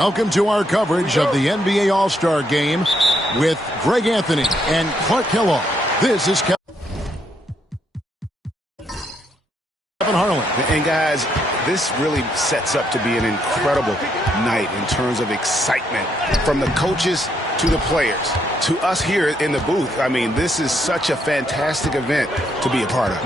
Welcome to our coverage of the NBA All-Star Game with Greg Anthony and Clark Kellogg. This is Kevin Harlan. And guys, this really sets up to be an incredible night in terms of excitement from the coaches to the players to us here in the booth. I mean, this is such a fantastic event to be a part of.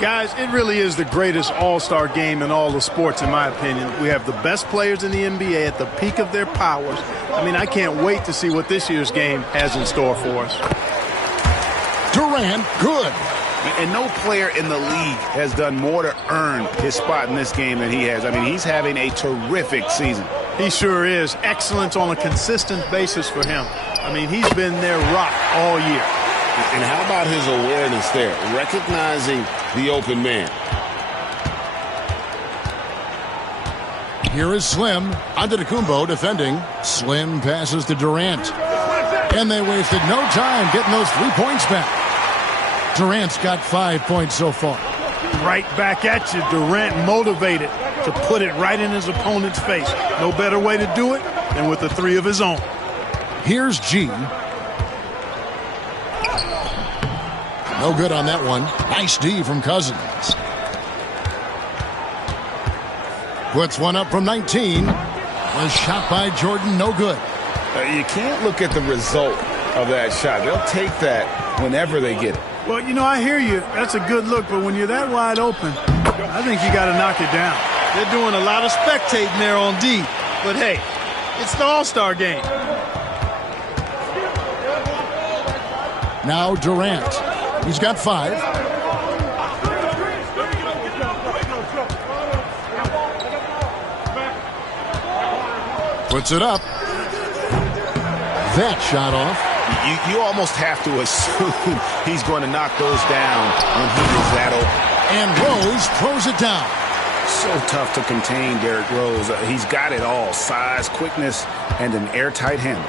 Guys, it really is the greatest all-star game in all the sports, in my opinion. We have the best players in the NBA at the peak of their powers. I mean, I can't wait to see what this year's game has in store for us. Durant, good. And no player in the league has done more to earn his spot in this game than he has. I mean, he's having a terrific season. He sure is. Excellence on a consistent basis for him. I mean, he's been their rock all year. And how about his awareness there, recognizing the open man? Here is Slim. Antetokounmpo defending. Slim passes to Durant. And they wasted no time getting those 3 points back. Durant's got 5 points so far. Right back at you. Durant motivated to put it right in his opponent's face. No better way to do it than with a three of his own. Here's G. No good on that one. Nice D from Cousins. Puts one up from 19. Was shot by Jordan, no good. You can't look at the result of that shot. They'll take that whenever they get it. Well, you know, I hear you. That's a good look, but when you're that wide open, I think you got to knock it down. They're doing a lot of spectating there on D, but hey, it's the All-Star game. Now Durant. He's got 5. Puts it up. That shot off. You almost have to assume he's going to knock those down when he is that open. And Rose throws it down. So tough to contain Derrick Rose. He's got it all. Size, quickness, and an airtight handle.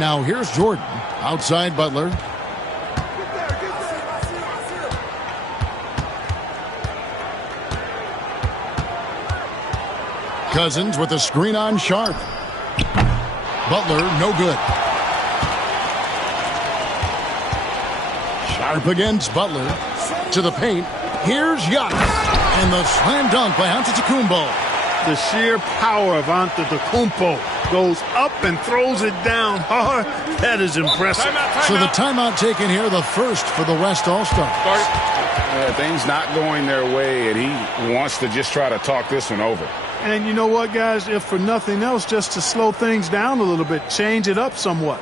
Now here's Jordan. Outside Butler. Cousins with a screen on Sharp. Butler, no good. Sharp against Butler. To the paint. Here's Giannis. And the slam dunk by Antetokounmpo. The sheer power of Antetokounmpo goes up and throws it down hard. That is impressive. So the timeout taken here, the first for the West All-Stars. Things not going their way, and he wants to just try to talk this one over. And you know what, guys? If for nothing else, just to slow things down a little bit, change it up somewhat.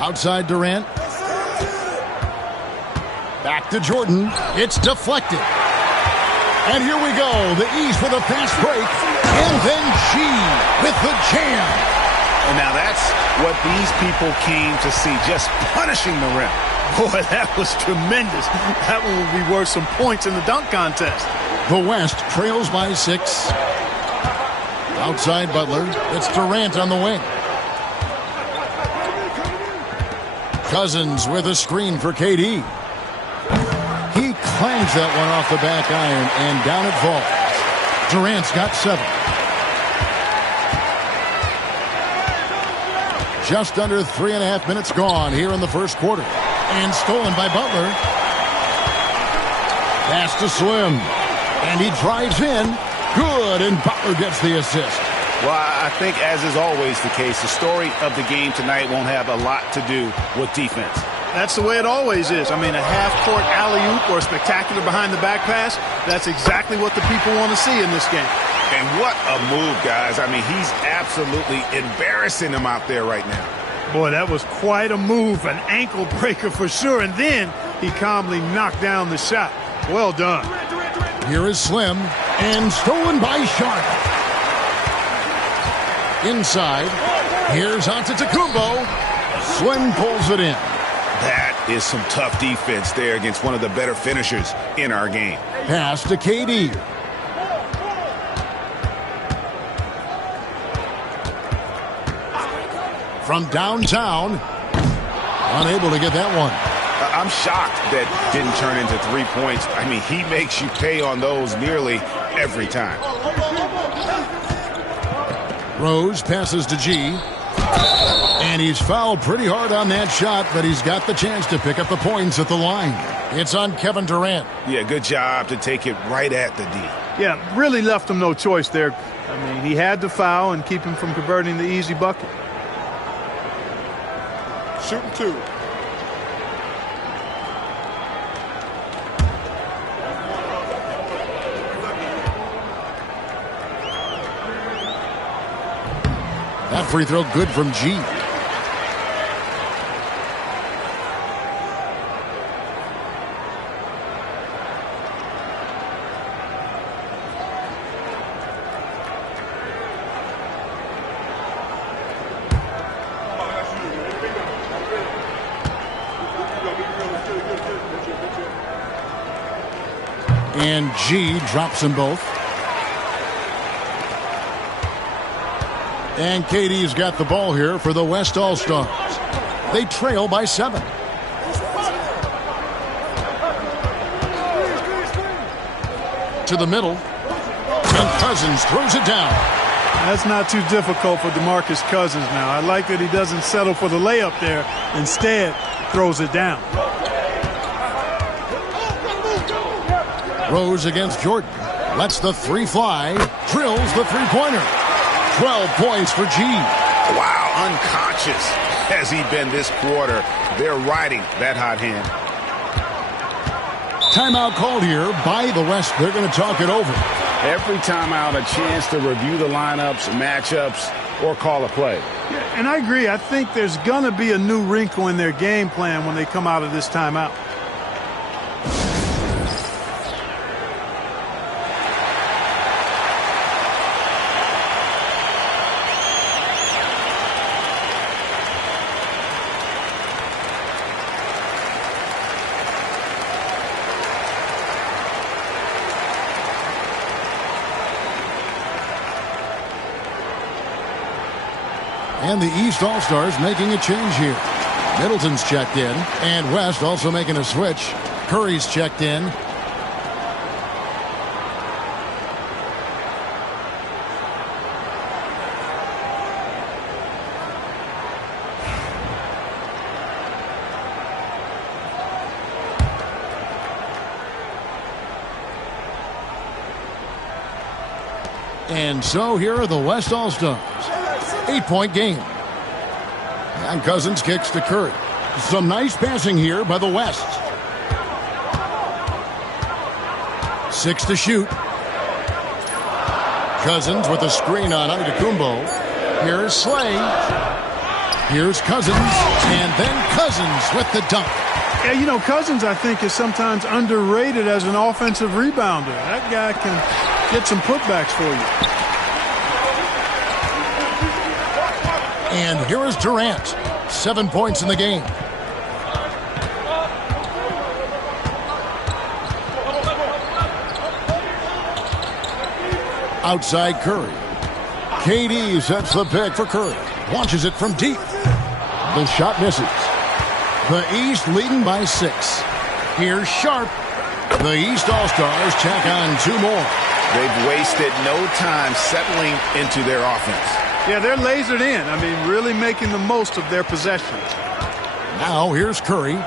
Outside Durant. Back to Jordan. It's deflected. And here we go. The East with a fast break. And then G with the jam. And now that's what these people came to see, just punishing the rim. Boy, that was tremendous. That one would be worth some points in the dunk contest. The West trails by 6. Outside Butler, it's Durant on the wing. Cousins with a screen for KD. He clangs that one off the back iron, and down it falls. Durant's got 7. Just under 3.5 minutes gone here in the first quarter. And stolen by Butler. Pass to Slim. And he drives in. Good, and Butler gets the assist. Well, I think, as is always the case, the story of the game tonight won't have a lot to do with defense. That's the way it always is. I mean, a half-court alley-oop or a spectacular behind-the-back pass, that's exactly what the people want to see in this game. And what a move, guys. I mean, he's absolutely embarrassing them out there right now. Boy, that was quite a move, an ankle breaker for sure. And then he calmly knocked down the shot. Well done. Here is Slim, and stolen by Sharp. Inside, here's Antetokounmpo. Slim pulls it in. That is some tough defense there against one of the better finishers in our game. Pass to KD. From downtown, unable to get that one. I'm shocked that didn't turn into 3 points. I mean, he makes you pay on those nearly every time. Rose passes to G. And he's fouled pretty hard on that shot, but he's got the chance to pick up the points at the line. It's on Kevin Durant. Yeah, good job to take it right at the D. Yeah, really left him no choice there. I mean, he had to foul and keep him from converting the easy bucket. Shooting 2. That free throw good from G. And G drops them both. And KD's got the ball here for the West All-Stars. They trail by 7. To the middle. And Cousins throws it down. That's not too difficult for DeMarcus Cousins now. I like that he doesn't settle for the layup there. Instead, throws it down. Rose against Jordan. Lets the 3 fly. Drills the 3-pointer. 12 points for G. Wow, unconscious has he been this quarter. They're riding that hot hand. Timeout called here by the West. They're going to talk it over. Every timeout, a chance to review the lineups, matchups, or call a play. Yeah, and I agree. I think there's going to be a new wrinkle in their game plan when they come out of this timeout. And the East All-Stars making a change here. Middleton's checked in. And West also making a switch. Curry's checked in. And so here are the West All-Stars. 8-point game. And Cousins kicks to Curry. Some nice passing here by the West. 6 to shoot. Cousins with a screen on Antetokounmpo. Here's Slay. Here's Cousins. And then Cousins with the dunk. Yeah, you know, Cousins, I think, is sometimes underrated as an offensive rebounder. That guy can get some putbacks for you. And here is Durant. 7 points in the game. Outside Curry. KD sets the pick for Curry. Launches it from deep. The shot misses. The East leading by 6. Here's Sharp. The East All-Stars tack on 2 more. They've wasted no time settling into their offense. Yeah, they're lasered in. I mean, really making the most of their possession. Now here's Curry.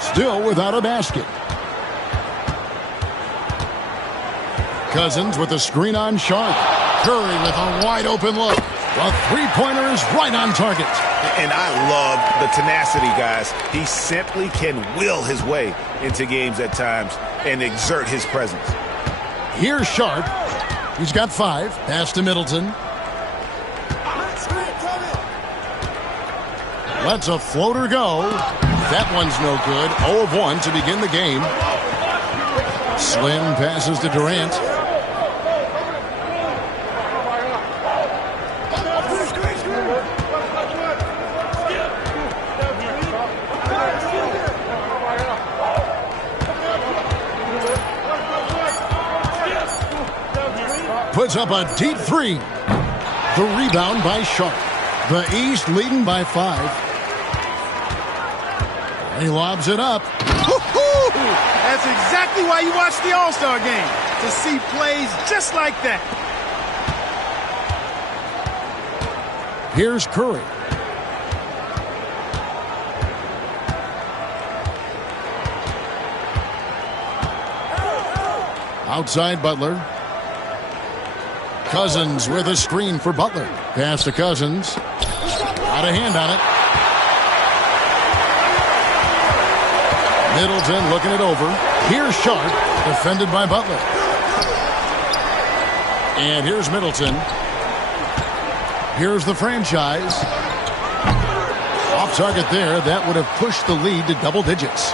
Still without a basket. Cousins with a screen on Sharp. Curry with a wide open look. The three-pointer is right on target. And I love the tenacity, guys. He simply can will his way into games at times and exert his presence. Here's Sharp. He's got 5. Pass to Middleton. Lets a floater go. That one's no good. 0 of 1 to begin the game. Slim passes to Durant. Puts up a deep 3. The rebound by Sharp. The East leading by 5. He lobs it up. That's exactly why you watch the All-Star game, to see plays just like that. Here's Curry. Outside Butler. Cousins with a screen for Butler. Pass to Cousins. Got a hand on it. Middleton looking it over. Here's Sharp, defended by Butler. And here's Middleton. Here's the franchise. Off target there. That would have pushed the lead to double digits.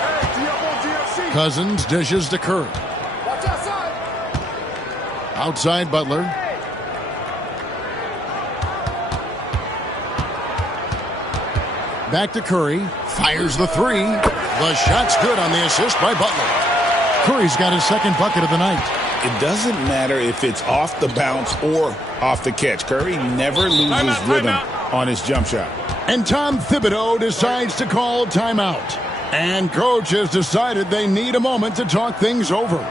Cousins dishes to Curry. Outside Butler. Back to Curry. Fires the 3. The shot's good on the assist by Butler. Curry's got his second bucket of the night. It doesn't matter if it's off the bounce or off the catch. Curry never loses rhythm on his jump shot. And Tom Thibodeau decides to call timeout. And coach has decided they need a moment to talk things over.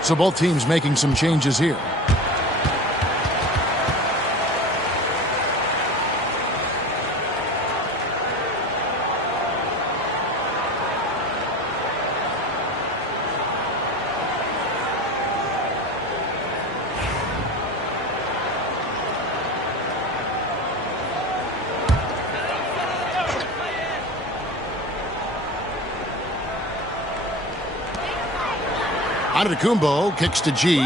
So both teams making some changes here. Antetokounmpo kicks to G.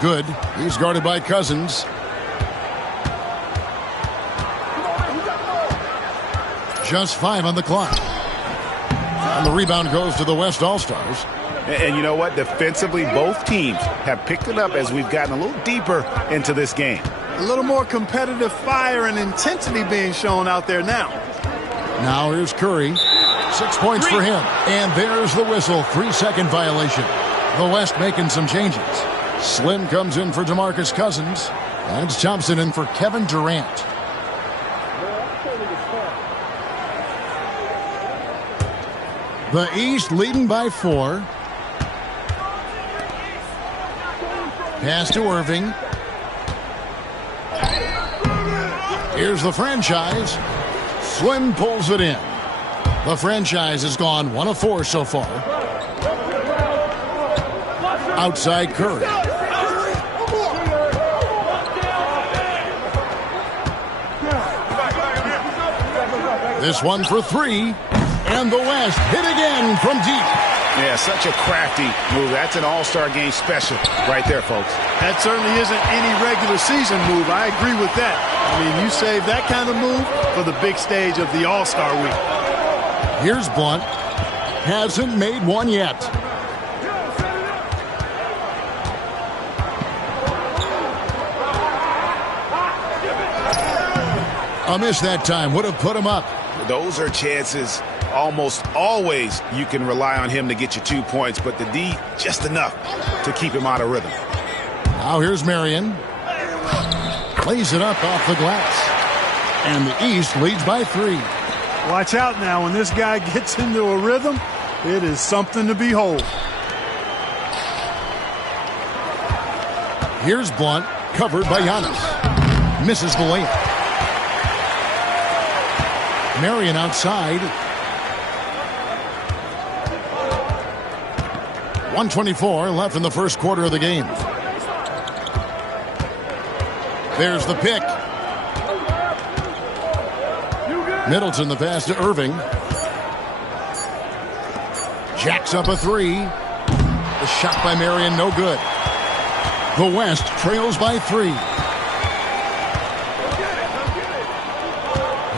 Good. He's guarded by Cousins. Just 5 on the clock. And the rebound goes to the West All-Stars. And you know what? Defensively, both teams have picked it up as we've gotten a little deeper into this game. A little more competitive fire and intensity being shown out there now. Now here's Curry. 6 points for him. And there's the whistle. 3-second violation. The West making some changes. Slim comes in for DeMarcus Cousins. And Thompson in for Kevin Durant. The East leading by 4. Pass to Irving. Here's the franchise. Slim pulls it in. The franchise has gone 1 of 4 so far. Outside Curry. This one for 3. And the West hit again from deep. Yeah, such a crafty move. That's an all-star game special right there, folks. That certainly isn't any regular season move. I agree with that. I mean, you save that kind of move for the big stage of the All-Star week. Here's Blunt. Hasn't made one yet. A miss that time would have put him up. Those are chances. Almost always you can rely on him to get you 2 points, but the D just enough to keep him out of rhythm. Now here's Marion. Plays it up off the glass. And the East leads by 3. Watch out now. When this guy gets into a rhythm, it is something to behold. Here's Blunt, covered by Giannis. Misses the layup. Marion outside. 1:24 left in the first quarter of the game. There's the pick. Middleton the pass to Irving. Jacks up a 3. The shot by Marion, no good. The West trails by 3.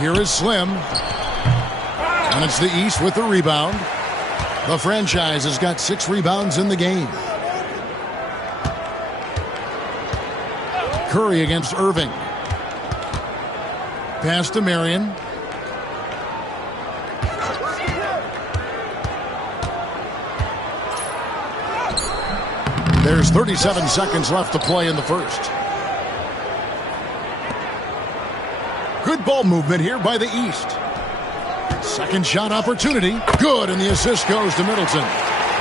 Here is Slim. And it's the East with the rebound. The franchise has got 6 rebounds in the game. Curry against Irving. Pass to Marion. There's 37 seconds left to play in the first. Good ball movement here by the East. Second shot opportunity. Good, and the assist goes to Middleton.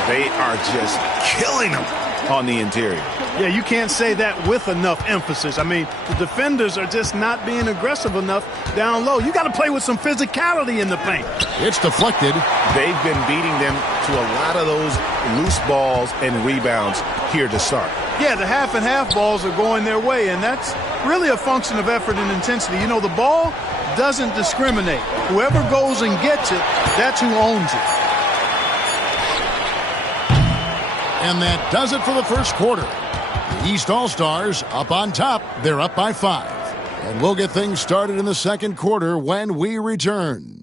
They are just killing them on the interior. Yeah, you can't say that with enough emphasis. I mean, the defenders are just not being aggressive enough down low. You got to play with some physicality in the paint. It's deflected. They've been beating them to a lot of those loose balls and rebounds here to start. Yeah, the half and half balls are going their way, and that's really a function of effort and intensity. You know, the ball doesn't discriminate. Whoever goes and gets it, that's who owns it. And that does it for the first quarter. The East All-Stars up on top. They're up by 5. And we'll get things started in the second quarter when we return.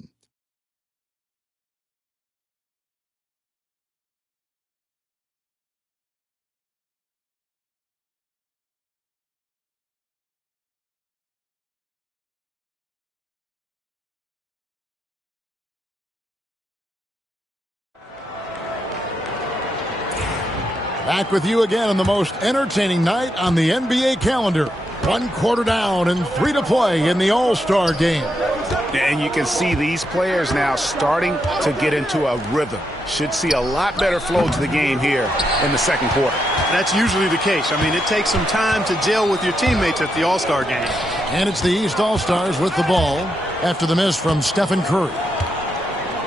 Back with you again on the most entertaining night on the NBA calendar. 1 quarter down and 3 to play in the All-Star game. And you can see these players now starting to get into a rhythm. Should see a lot better flow to the game here in the second quarter. That's usually the case. I mean, it takes some time to gel with your teammates at the All-Star game. And it's the East All-Stars with the ball after the miss from Stephen Curry.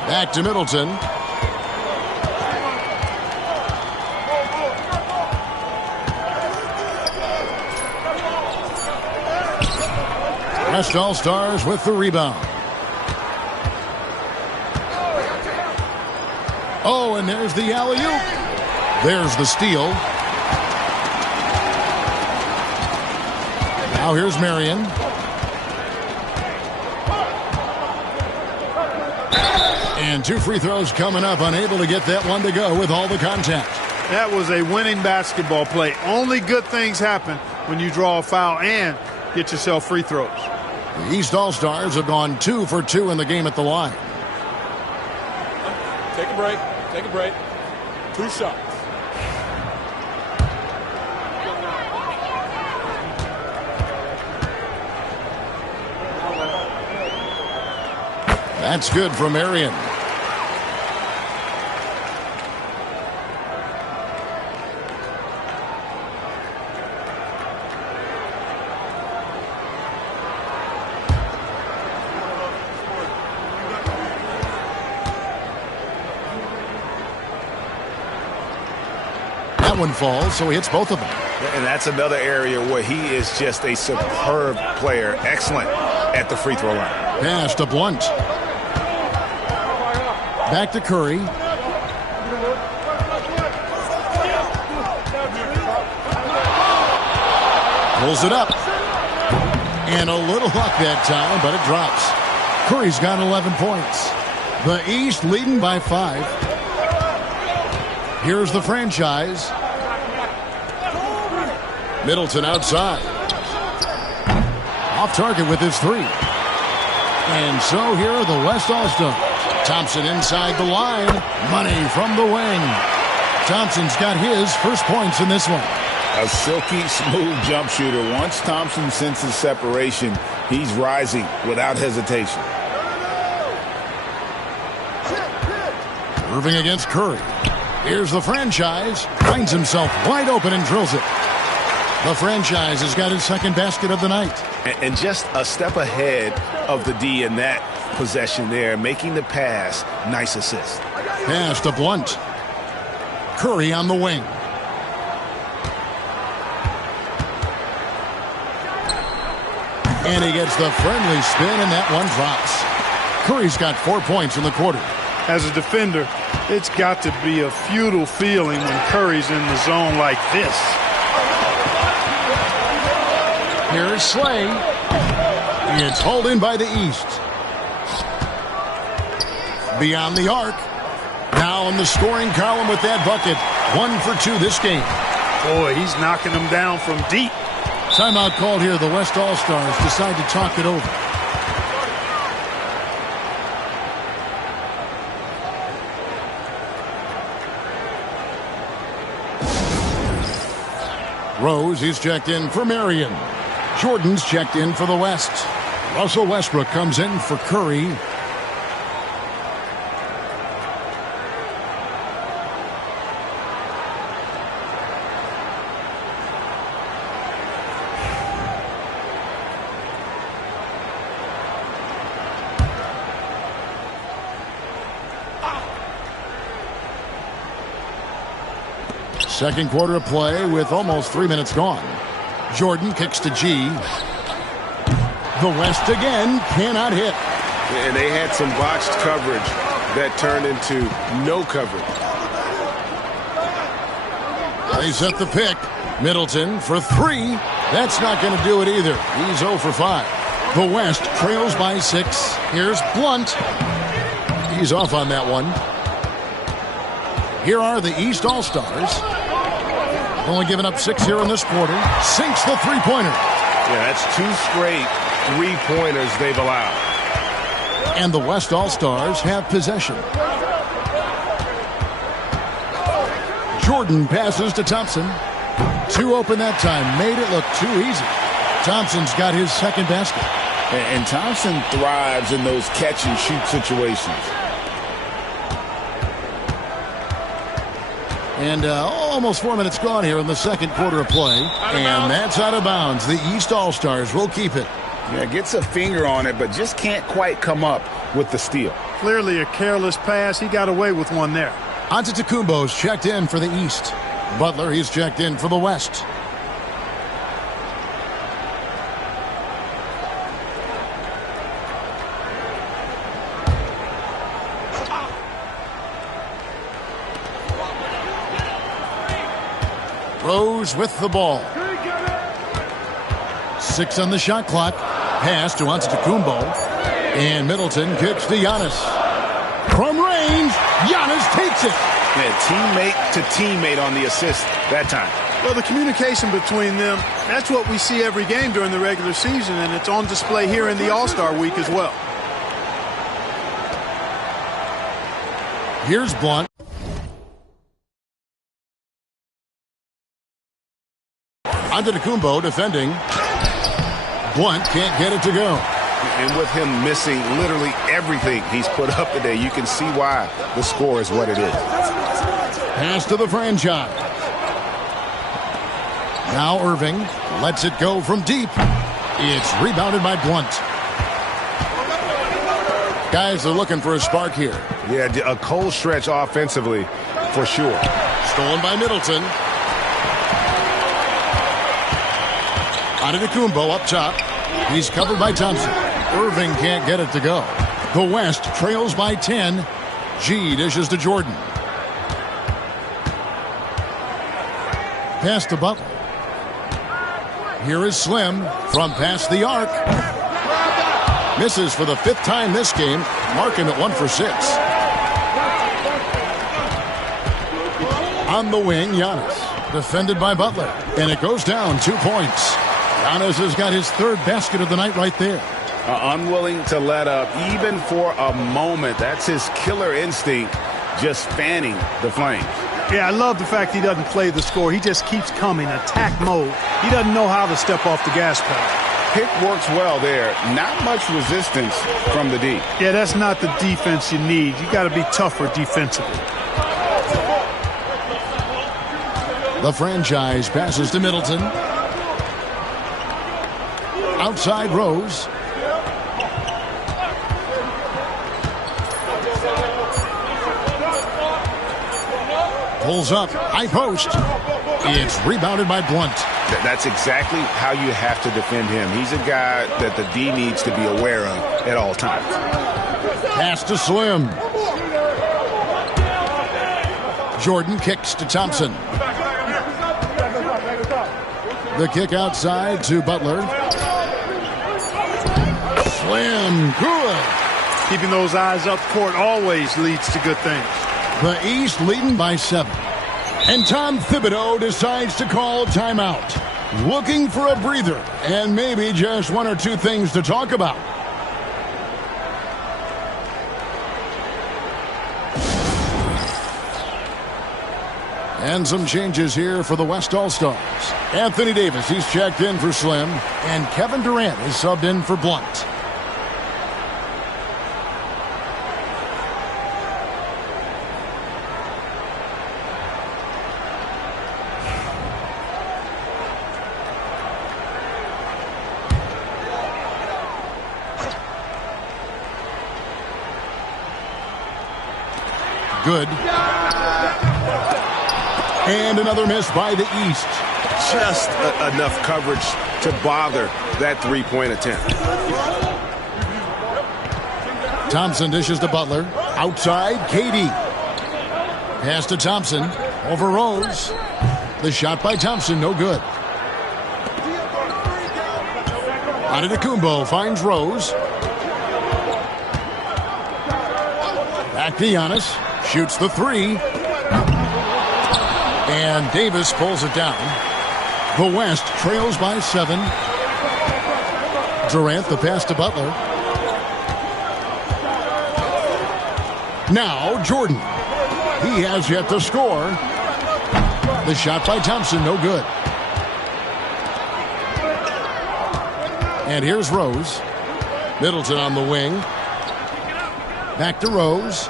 Back to Middleton. West All-Stars with the rebound. Oh, and there's the alley-oop. There's the steal. Now here's Marion. And 2 free throws coming up, unable to get that one to go with all the contact. That was a winning basketball play. Only good things happen when you draw a foul and get yourself free throws. The East All-Stars have gone 2 for 2 in the game at the line. Take a break. Take a break. 2 shots. That's good for Marion. That one falls, so he hits both of them. And that's another area where he is just a superb player. Excellent at the free throw line. Pass to Blunt. Back to Curry. Pulls it up. And a little luck that time, but it drops. Curry's got 11 points. The East leading by 5. Here's the franchise. Middleton outside. Off target with his 3. And so here are the West All-Stars. Thompson inside the line. Money from the wing. Thompson's got his first points in this one. A silky smooth jump shooter. Once Thompson senses separation, he's rising without hesitation. Irving against Curry. Here's the franchise. Finds himself wide open and drills it. The franchise has got his second basket of the night. And just a step ahead of the D in that possession there, making the pass. Nice assist. Pass to Blunt. Curry on the wing. And he gets the friendly spin, and that one drops. Curry's got 4 points in the quarter. As a defender, it's got to be a futile feeling when Curry's in the zone like this. Here's Slay. It's hauled in by the East. Beyond the arc. Now in the scoring column with that bucket. 1 for 2 this game. Boy, he's knocking them down from deep. Timeout called here. The West All-Stars decide to talk it over. Rose is checked in for Marion. Jordan's checked in for the West. Russell Westbrook comes in for Curry. Second quarter of play with almost 3 minutes gone. Jordan kicks to G. The West again cannot hit. And they had some botched coverage that turned into no coverage. They set the pick. Middleton for 3. That's not going to do it either. He's 0 for 5. The West trails by 6. Here's Blunt. He's off on that one. Here are the East All-Stars. Only giving up 6 here in this quarter. Sinks the three-pointer. Yeah, that's 2 straight three-pointers they've allowed. And the West All-Stars have possession. Jordan passes to Thompson. 2 open that time. Made it look too easy. Thompson's got his second basket. And Thompson thrives in those catch-and-shoot situations. And almost 4 minutes gone here in the second quarter of play. And that's out of bounds. The East All-Stars will keep it. Yeah, gets a finger on it, but just can't quite come up with the steal. Clearly a careless pass. He got away with one there. Antetokounmpo's checked in for the East. Butler, he's checked in for the West. Rose with the ball. 6 on the shot clock. Pass to Antetokounmpo. And Middleton kicks to Giannis. From range, Giannis takes it. And teammate to teammate on the assist that time. Well, the communication between them, that's what we see every game during the regular season, and it's on display here in the All-Star week as well. Here's Blunt. Antetokounmpo defending. Blunt can't get it to go. And with him missing literally everything he's put up today, you can see why the score is what it is. Pass to the franchise. Now Irving lets it go from deep. It's rebounded by Blunt. Guys are looking for a spark here. Yeah, a cold stretch offensively for sure. Stolen by Middleton. Antetokounmpo up top. He's covered by Thompson. Irving can't get it to go. The West trails by 10. G dishes to Jordan. Pass to Butler. Here is Slim from past the arc. Misses for the 5th time this game, marking it 1 for 6. On the wing, Giannis, defended by Butler, and it goes down 2 points. Giannis has got his 3rd basket of the night right there. Unwilling to let up even for a moment. That's his killer instinct, just fanning the flames. Yeah, I love the fact he doesn't play the score. He just keeps coming, attack mode. He doesn't know how to step off the gas pedal. Pick works well there. Not much resistance from the D. Yeah, that's not the defense you need. You got to be tougher defensively. The franchise passes to Middleton. Outside Rose. Pulls up, high post. It's rebounded by Blunt. That's exactly how you have to defend him. He's a guy that the D needs to be aware of at all times. Pass to Slim. Jordan kicks to Thompson. The kick outside to Butler. Slim, good. Keeping those eyes up court always leads to good things. The East leading by 7. And Tom Thibodeau decides to call timeout. Looking for a breather and maybe just 1 or 2 things to talk about. And some changes here for the West All-Stars. Anthony Davis, he's checked in for Slim. And Kevin Durant is subbed in for Blunt. Good. And another miss by the East. Just enough coverage to bother that 3-point attempt. Thompson dishes to Butler. Outside, KD. Pass to Thompson. Over Rose. The shot by Thompson, no good. Antetokounmpo finds Rose. Back to Giannis. Shoots the 3. And Davis pulls it down. The West trails by 7. Durant, the pass to Butler. Now Jordan. He has yet to score. The shot by Thompson, no good. And here's Rose. Middleton on the wing. Back to Rose.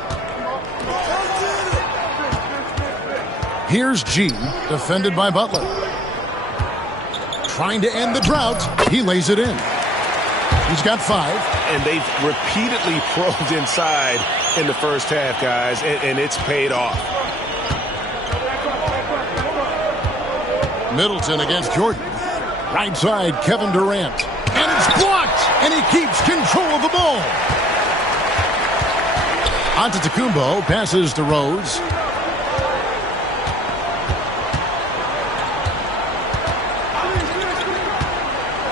Here's G, defended by Butler. Trying to end the drought. He lays it in. He's got 5. And they've repeatedly probed inside in the first half, guys, and it's paid off. Middleton against Jordan. Right side, Kevin Durant. And it's blocked, and he keeps control of the ball. Antetokounmpo passes to Rose.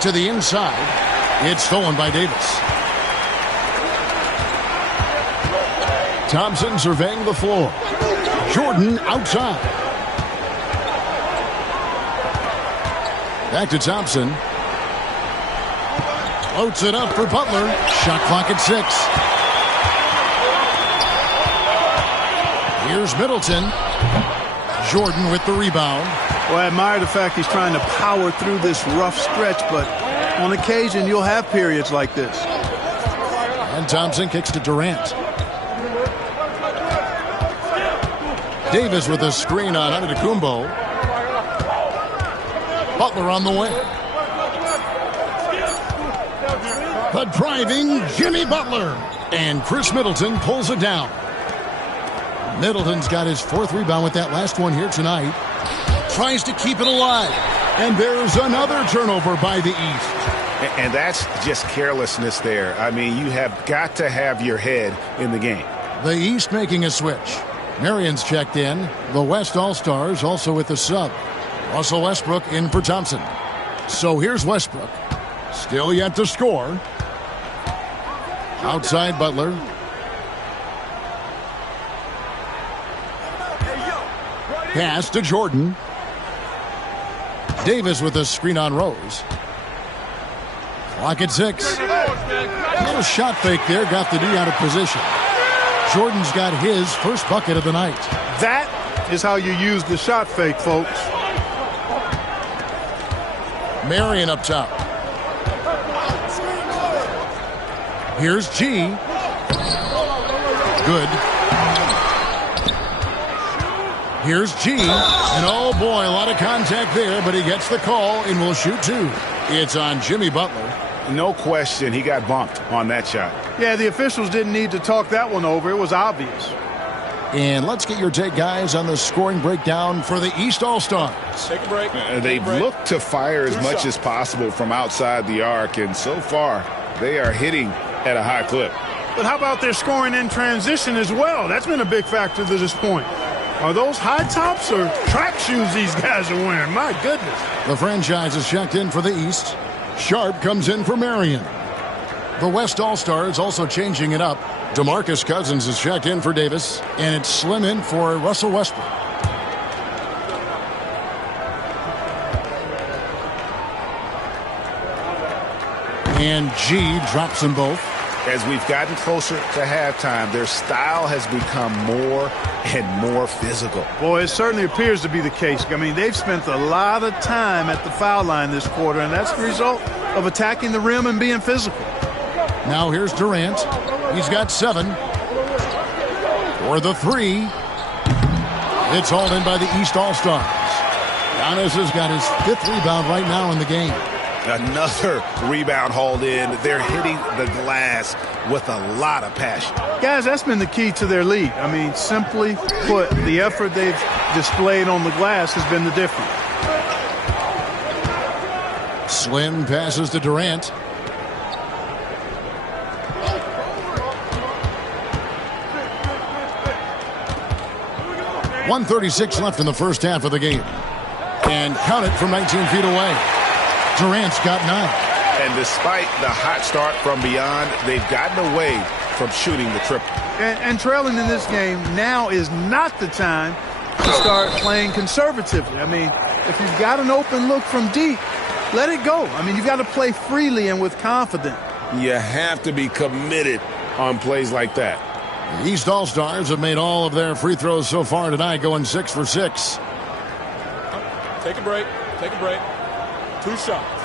To the inside. It's stolen by Davis. Thompson surveying the floor. Jordan outside. Back to Thompson. Floats it up for Butler. Shot clock at 6. Here's Middleton. Jordan with the rebound. Well, I admire the fact he's trying to power through this rough stretch, but on occasion you'll have periods like this. And Thompson kicks to Durant. Davis with a screen on Antetokounmpo. Butler on the wing. The driving Jimmy Butler. And Chris Middleton pulls it down. Middleton's got his 4th rebound with that last one here tonight. Tries to keep it alive. And there's another turnover by the East. And that's just carelessness there. I mean, you have got to have your head in the game. The East making a switch. Marion's checked in. The West All-Stars also with the sub. Russell Westbrook in for Thompson. So here's Westbrook. Still yet to score. Outside Butler. Pass to Jordan. Davis with a screen on Rose. Clock at 6. A little shot fake there. Got the D out of position. Jordan's got his first bucket of the night. That is how you use the shot fake, folks. Marion up top. Here's G. Good. Here's G. And oh boy, a lot of contact there, but he gets the call and will shoot 2. It's on Jimmy Butler. No question, he got bumped on that shot. Yeah, the officials didn't need to talk that one over. It was obvious. And let's get your take, guys, on the scoring breakdown for the East All-Stars. Take a break. They've looked to fire as much as possible from outside the arc, and so far they are hitting at a high clip. But how about their scoring in transition as well? That's been a big factor to this point. Are those high tops or track shoes these guys are wearing? My goodness. The franchise is checked in for the East. Sharp comes in for Marion. The West All-Stars also changing it up. DeMarcus Cousins is checked in for Davis, and it's Slim in for Russell Westbrook. And G drops them both. As we've gotten closer to halftime, their style has become more and more physical. Boy, it certainly appears to be the case. I mean, they've spent a lot of time at the foul line this quarter, and that's the result of attacking the rim and being physical. Now here's Durant. He's got 7. For the 3. It's hauled in by the East All-Stars. Giannis has got his 5th rebound right now in the game. Another rebound hauled in. They're hitting the glass with a lot of passion. Guys, that's been the key to their lead. I mean, simply put, the effort they've displayed on the glass has been the difference. Slim passes to Durant. .136 left in the first half of the game. And count it from 19 feet away. Durant's got 9. And despite the hot start from beyond, they've gotten away from shooting the triple. And trailing in this game, now is not the time to start playing conservatively. I mean, if you've got an open look from deep, let it go. I mean, you've got to play freely and with confidence. You have to be committed on plays like that. The East All-Stars have made all of their free throws so far tonight, going 6 for 6. Take a break. Take a break. 2 shots.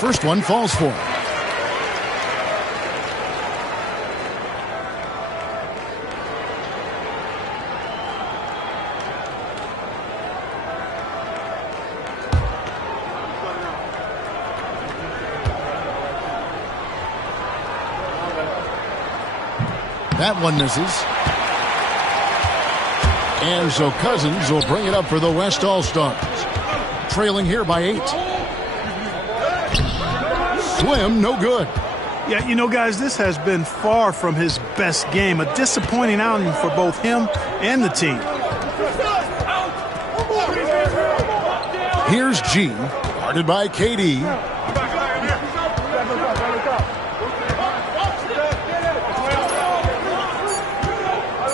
First one falls for him. That one misses. And so Cousins will bring it up for the West All-Stars. Trailing here by 8. Slim, no good. Yeah, you know, guys, this has been far from his best game. A disappointing outing for both him and the team. Here's G, guarded by KD.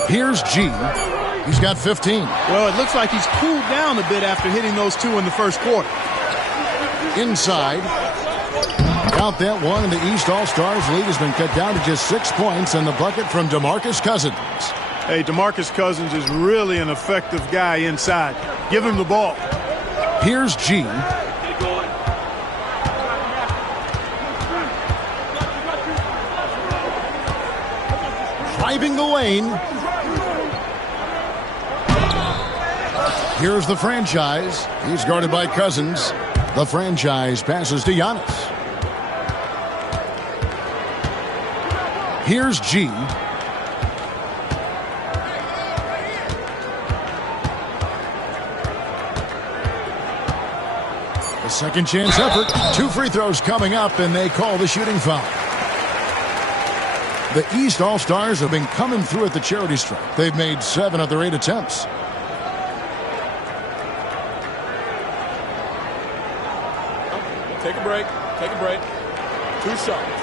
Here's G. He's got 15. Well, it looks like he's cooled down a bit after hitting those two in the first quarter. Inside. Count that one, and the East All-Stars lead has been cut down to just 6 points, and the bucket from DeMarcus Cousins. Hey, DeMarcus Cousins is really an effective guy inside. Give him the ball. Here's G. Driving the lane. Here's the franchise. He's guarded by Cousins. The franchise passes to Giannis. Here's G. A second chance effort. 2 free throws coming up, and they call the shooting foul. The East All-Stars have been coming through at the charity stripe. They've made 7 of their 8 attempts. Take a break. Take a break. 2 shots.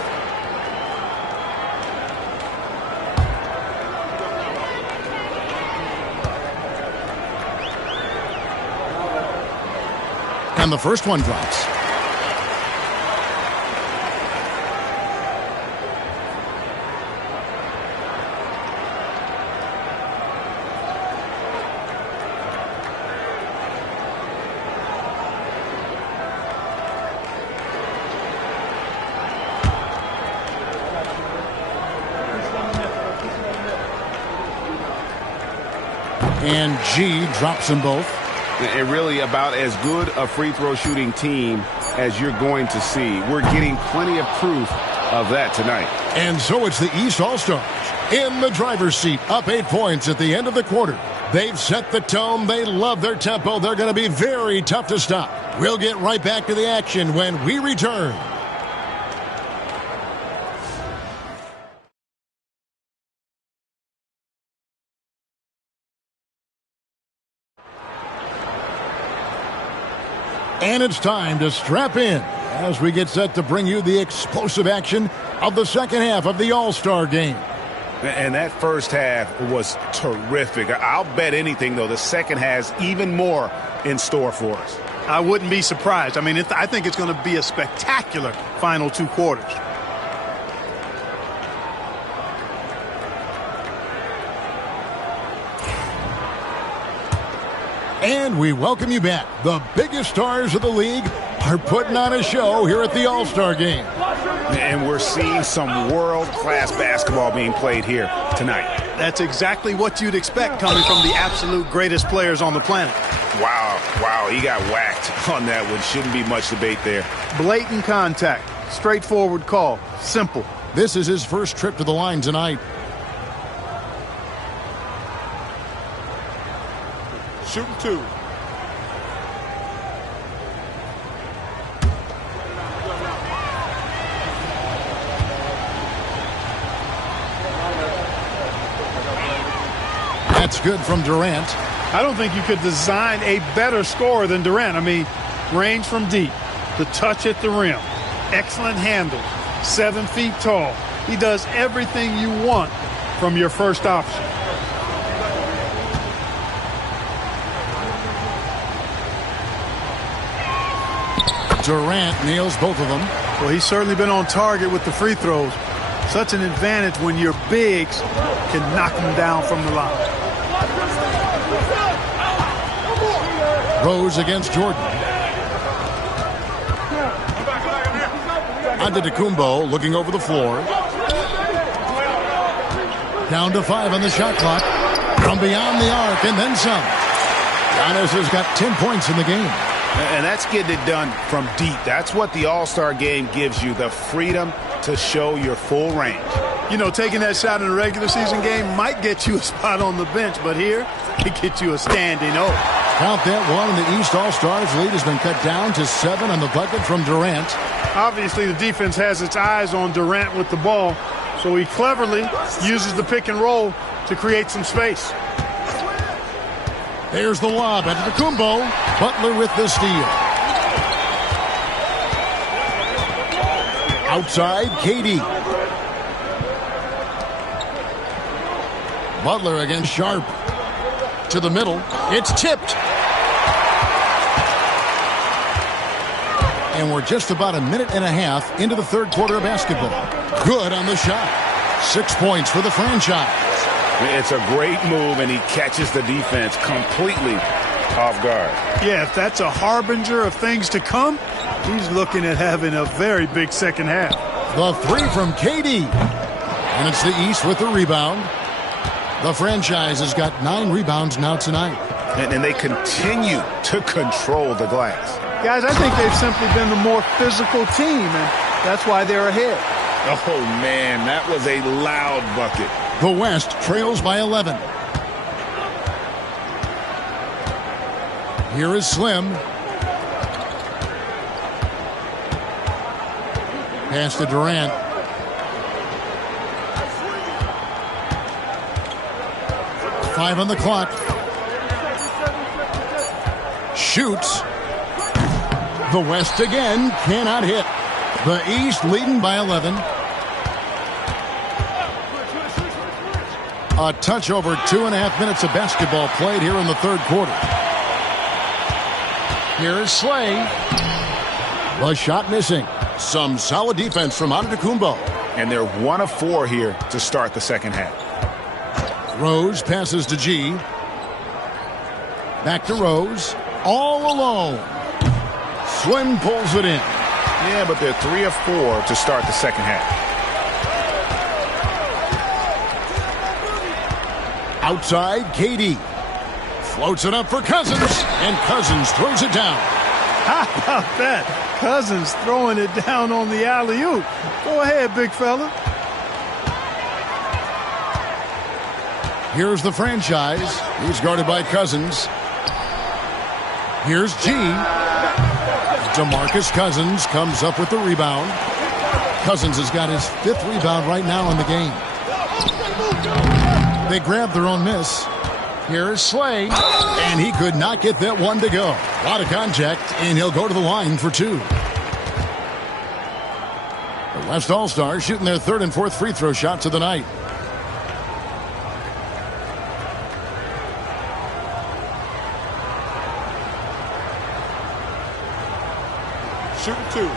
And the first one drops. And G drops them both. And really about as good a free throw shooting team as you're going to see. We're getting plenty of proof of that tonight. And so it's the East All-Stars in the driver's seat, up 8 points at the end of the quarter. They've set the tone. They love their tempo. They're going to be very tough to stop. We'll get right back to the action when we return. And it's time to strap in as we get set to bring you the explosive action of the second half of the All-Star game. And that first half was terrific. I'll bet anything, though, the second has even more in store for us. I wouldn't be surprised. I mean, I think it's going to be a spectacular final 2 quarters. And we welcome you back. The biggest stars of the league are putting on a show here at the All-Star game. And we're seeing some world-class basketball being played here tonight. That's exactly what you'd expect coming from the absolute greatest players on the planet. Wow, he got whacked on that one. Shouldn't be much debate there. Blatant contact, straightforward call, simple. This is his first trip to the line tonight. Shooting 2. That's good from Durant. I don't think you could design a better scorer than Durant. I mean, range from deep, the touch at the rim, excellent handle, 7 feet tall. He does everything you want from your first option. Durant nails both of them. Well, he's certainly been on target with the free throws. Such an advantage when your bigs can knock them down from the line. Rose against Jordan. Antetokounmpo looking over the floor. Down to 5 on the shot clock. From beyond the arc and then some. Giannis has got 10 points in the game. And that's getting it done from deep. That's what the All-Star game gives you, the freedom to show your full range. You know, taking that shot in a regular season game might get you a spot on the bench, but here, it gets you a standing O. Count that one, and the East All-Stars lead has been cut down to 7 on the bucket from Durant. Obviously, the defense has its eyes on Durant with the ball, so he cleverly uses the pick and roll to create some space. There's the lob. Antetokounmpo. Butler with the steal. Outside, KD. Butler against Sharp. To the middle. It's tipped. And we're just about a minute and a half into the third quarter of basketball. Good on the shot. 6 points for the franchise. It's a great move, and he catches the defense completely off guard. Yeah, if that's a harbinger of things to come, he's looking at having a very big second half. The three from KD. And it's the East with the rebound. The franchise has got 9 rebounds now tonight. And they continue to control the glass. Guys, I think they've simply been the more physical team, and that's why they're ahead. Oh, man, that was a loud bucket. The West trails by 11. Here is Slim. Pass to Durant. Five on the clock. Shoots. The West again cannot hit. The East leading by 11. A touch over 2.5 minutes of basketball played here in the third quarter. Here is Slay. The shot missing. Some solid defense from Antetokounmpo. And they're 1 of 4 here to start the second half. Rose passes to G. Back to Rose. All alone. Slim pulls it in. Yeah, but they're 3 of 4 to start the second half. Outside, KD. Floats it up for Cousins. And Cousins throws it down. How about that? Cousins throwing it down on the alley-oop. Go ahead, big fella. Here's the franchise. He's guarded by Cousins. Here's G. DeMarcus Cousins comes up with the rebound. Cousins has got his 5th rebound right now in the game. They grab their own miss. Here is Slay. And he could not get that one to go. A lot of contact, and he'll go to the line for 2. The West All-Stars shooting their 3rd and 4th free throw shots of the night. Shooting 2.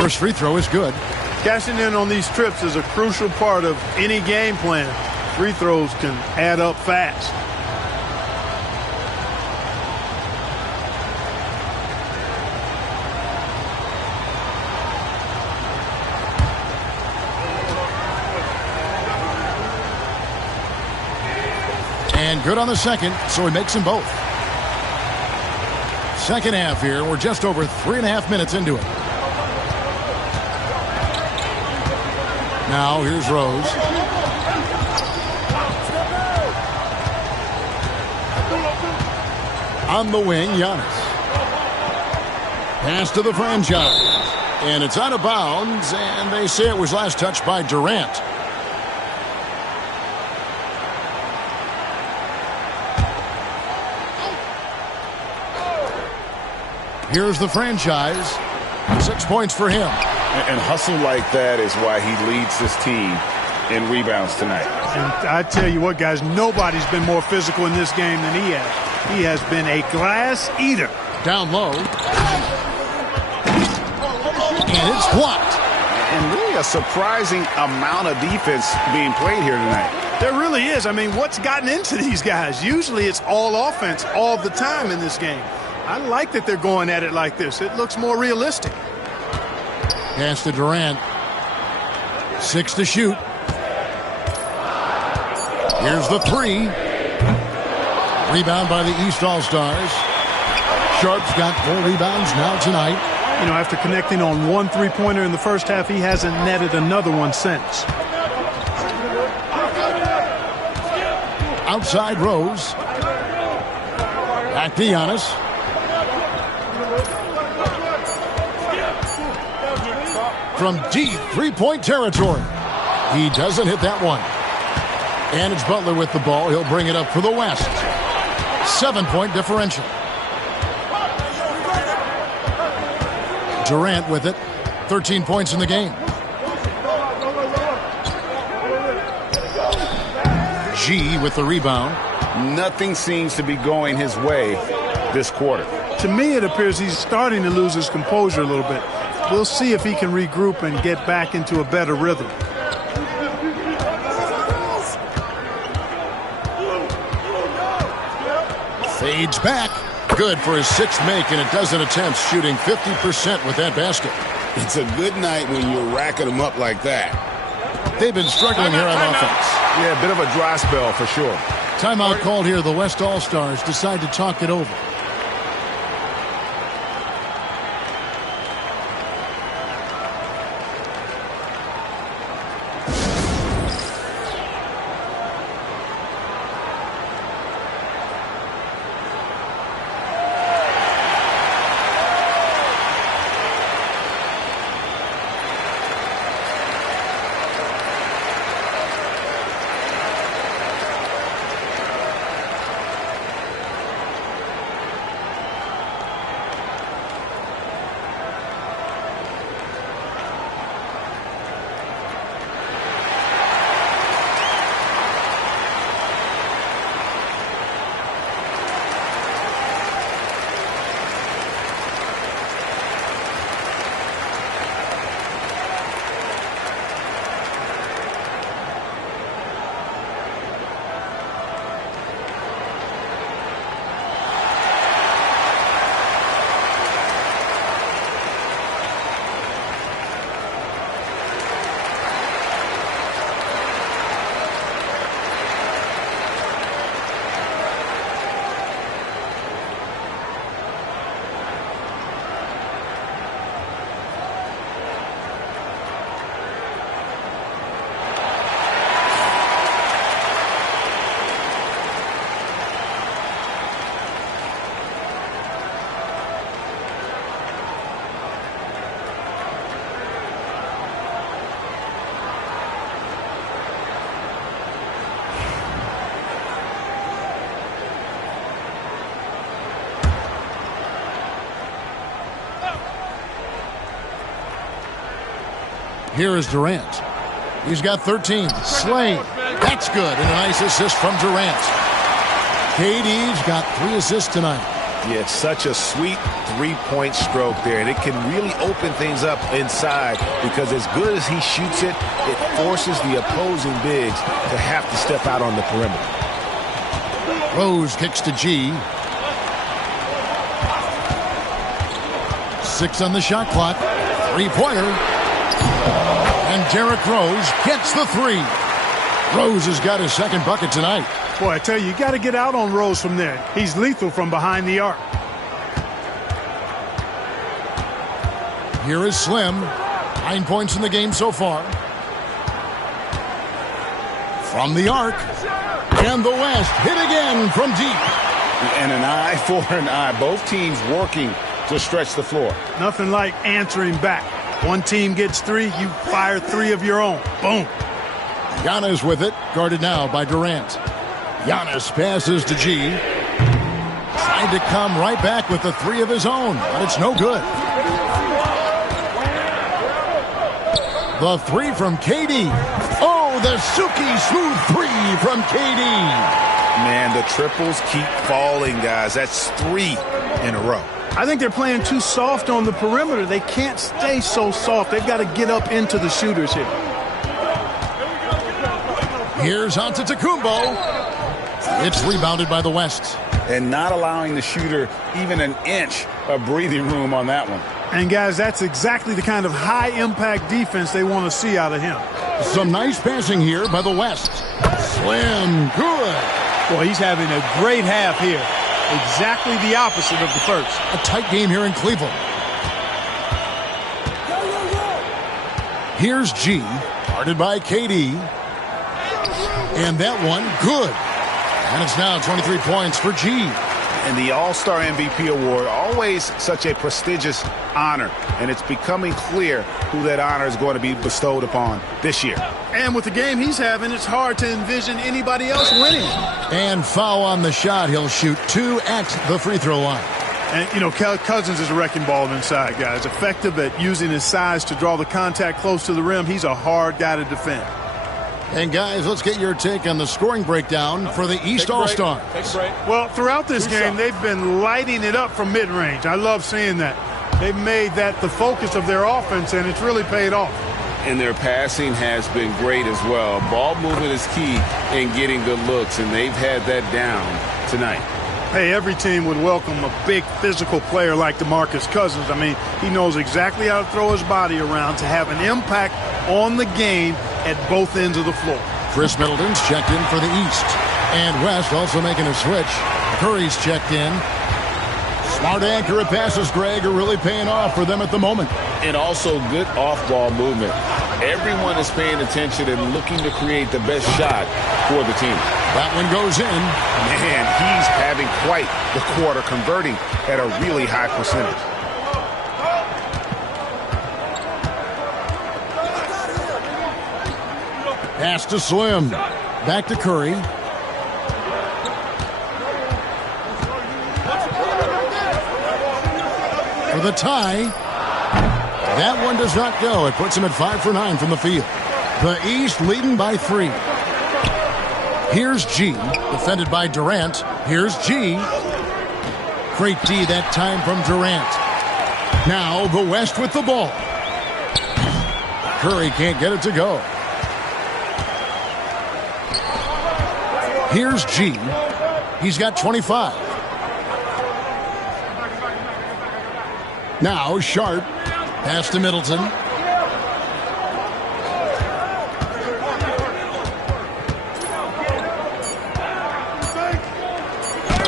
First free throw is good. Cashing in on these trips is a crucial part of any game plan. Free throws can add up fast. And good on the second, so he makes them both. Second half here. We're just over 3.5 minutes into it. Now here's Rose. On the wing, Giannis. Pass to the franchise. And it's out of bounds, and they say it was last touched by Durant. Here's the franchise. 6 points for him. And hustle like that is why he leads this team in rebounds tonight. And I tell you what, guys, nobody's been more physical in this game than he has. He has been a glass eater. Down low. And it's blocked. And really a surprising amount of defense being played here tonight. There really is. I mean, what's gotten into these guys? Usually it's all offense all the time in this game. I like that they're going at it like this. It looks more realistic. Pass to Durant. 6 to shoot. Here's the 3. Rebound by the East All-Stars. Sharp's got 4 rebounds now tonight. You know, after connecting on 1 3-pointer in the first half, he hasn't netted another one since. Outside Rose. Back to Giannis. From deep 3-point territory. He doesn't hit that one. And it's Butler with the ball. He'll bring it up for the West. 7-point differential. Durant with it. 13 points in the game. G with the rebound. Nothing seems to be going his way this quarter. To me, it appears he's starting to lose his composure a little bit. We'll see if he can regroup and get back into a better rhythm. Fades back. Good for his 6th make, and a dozen attempts, shooting 50% with that basket. It's a good night when you're racking them up like that. They've been struggling here on offense. Yeah, a bit of a dry spell for sure. Timeout called here. The West All-Stars decide to talk it over. Here is Durant. He's got 13. Slade. That's good. And a nice assist from Durant. KD's got 3 assists tonight. Yeah, it's such a sweet three-point stroke there, and it can really open things up inside because as good as he shoots it, it forces the opposing bigs to have to step out on the perimeter. Rose kicks to G. 6 on the shot clock. 3-pointer. And Derrick Rose gets the 3. Rose has got his 2nd bucket tonight. Boy, I tell you, you got to get out on Rose from there. He's lethal from behind the arc. Here is Slim. 9 points in the game so far. From the arc. And the West hit again from deep. And an eye for an eye. Both teams working to stretch the floor. Nothing like answering back. One team gets 3, you fire 3 of your own. Boom. Giannis with it, guarded now by Durant. Giannis passes to G. Trying to come right back with the 3 of his own, but it's no good. The 3 from KD. Oh, the silky smooth 3 from KD. Man, the triples keep falling, guys. That's 3 in a row. I think they're playing too soft on the perimeter. They can't stay so soft. They've got to get up into the shooters here. Here's Antetokounmpo. It's rebounded by the West. And not allowing the shooter even an inch of breathing room on that one. And, guys, that's exactly the kind of high-impact defense they want to see out of him. Some nice passing here by the West. Slim, good. Boy, he's having a great half here. Exactly the opposite of the first. A tight game here in Cleveland. Here's G, guarded by KD. And that one, good. And it's now 23 points for G. And the All-Star MVP award, always such a prestigious honor, and it's becoming clear who that honor is going to be bestowed upon this year. And with the game he's having, it's hard to envision anybody else winning. And foul on the shot. He'll shoot 2 at the free throw line. And, you know, Cousins is a wrecking ball inside, guys. Effective at using his size to draw the contact close to the rim. He's a hard guy to defend. And, guys, let's get your take on the scoring breakdown for the East All-Stars. Well, throughout this game, they've been lighting it up from mid-range. I love seeing that. They've made that the focus of their offense, and it's really paid off. And their passing has been great as well. Ball movement is key in getting good looks, and they've had that down tonight. Hey, every team would welcome a big physical player like DeMarcus Cousins. I mean, he knows exactly how to throw his body around to have an impact on the game at both ends of the floor. Chris Middleton's checked in for the East. And West also making a switch. Curry's checked in. Smart accurate passes, Greg, are really paying off for them at the moment. And also good off-ball movement. Everyone is paying attention and looking to create the best shot for the team. That one goes in. Man, he's having quite the quarter, converting at a really high percentage. Pass to Slim. Back to Curry. For the tie. That one does not go. It puts him at 5 for 9 from the field. The East leading by 3. Here's G, defended by Durant. Here's G. Great D that time from Durant. Now the West with the ball. Curry can't get it to go. Here's G. He's got 25. Now Sharp. Pass to Middleton.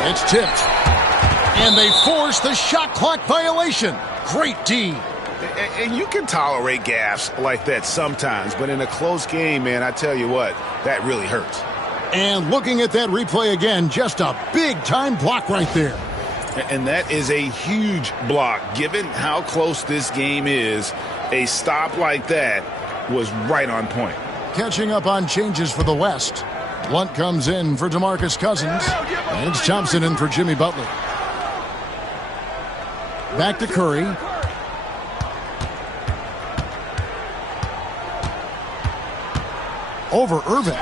It's tipped. And they force the shot clock violation. Great D. And you can tolerate gaffes like that sometimes, but in a close game, man, I tell you what, that really hurts. And looking at that replay again, just a big-time block right there. And that is a huge block. Given how close this game is, a stop like that was right on point. Catching up on changes for the West. Blunt comes in for DeMarcus Cousins. And it's Thompson in for Jimmy Butler. Back to Curry. Over Irving.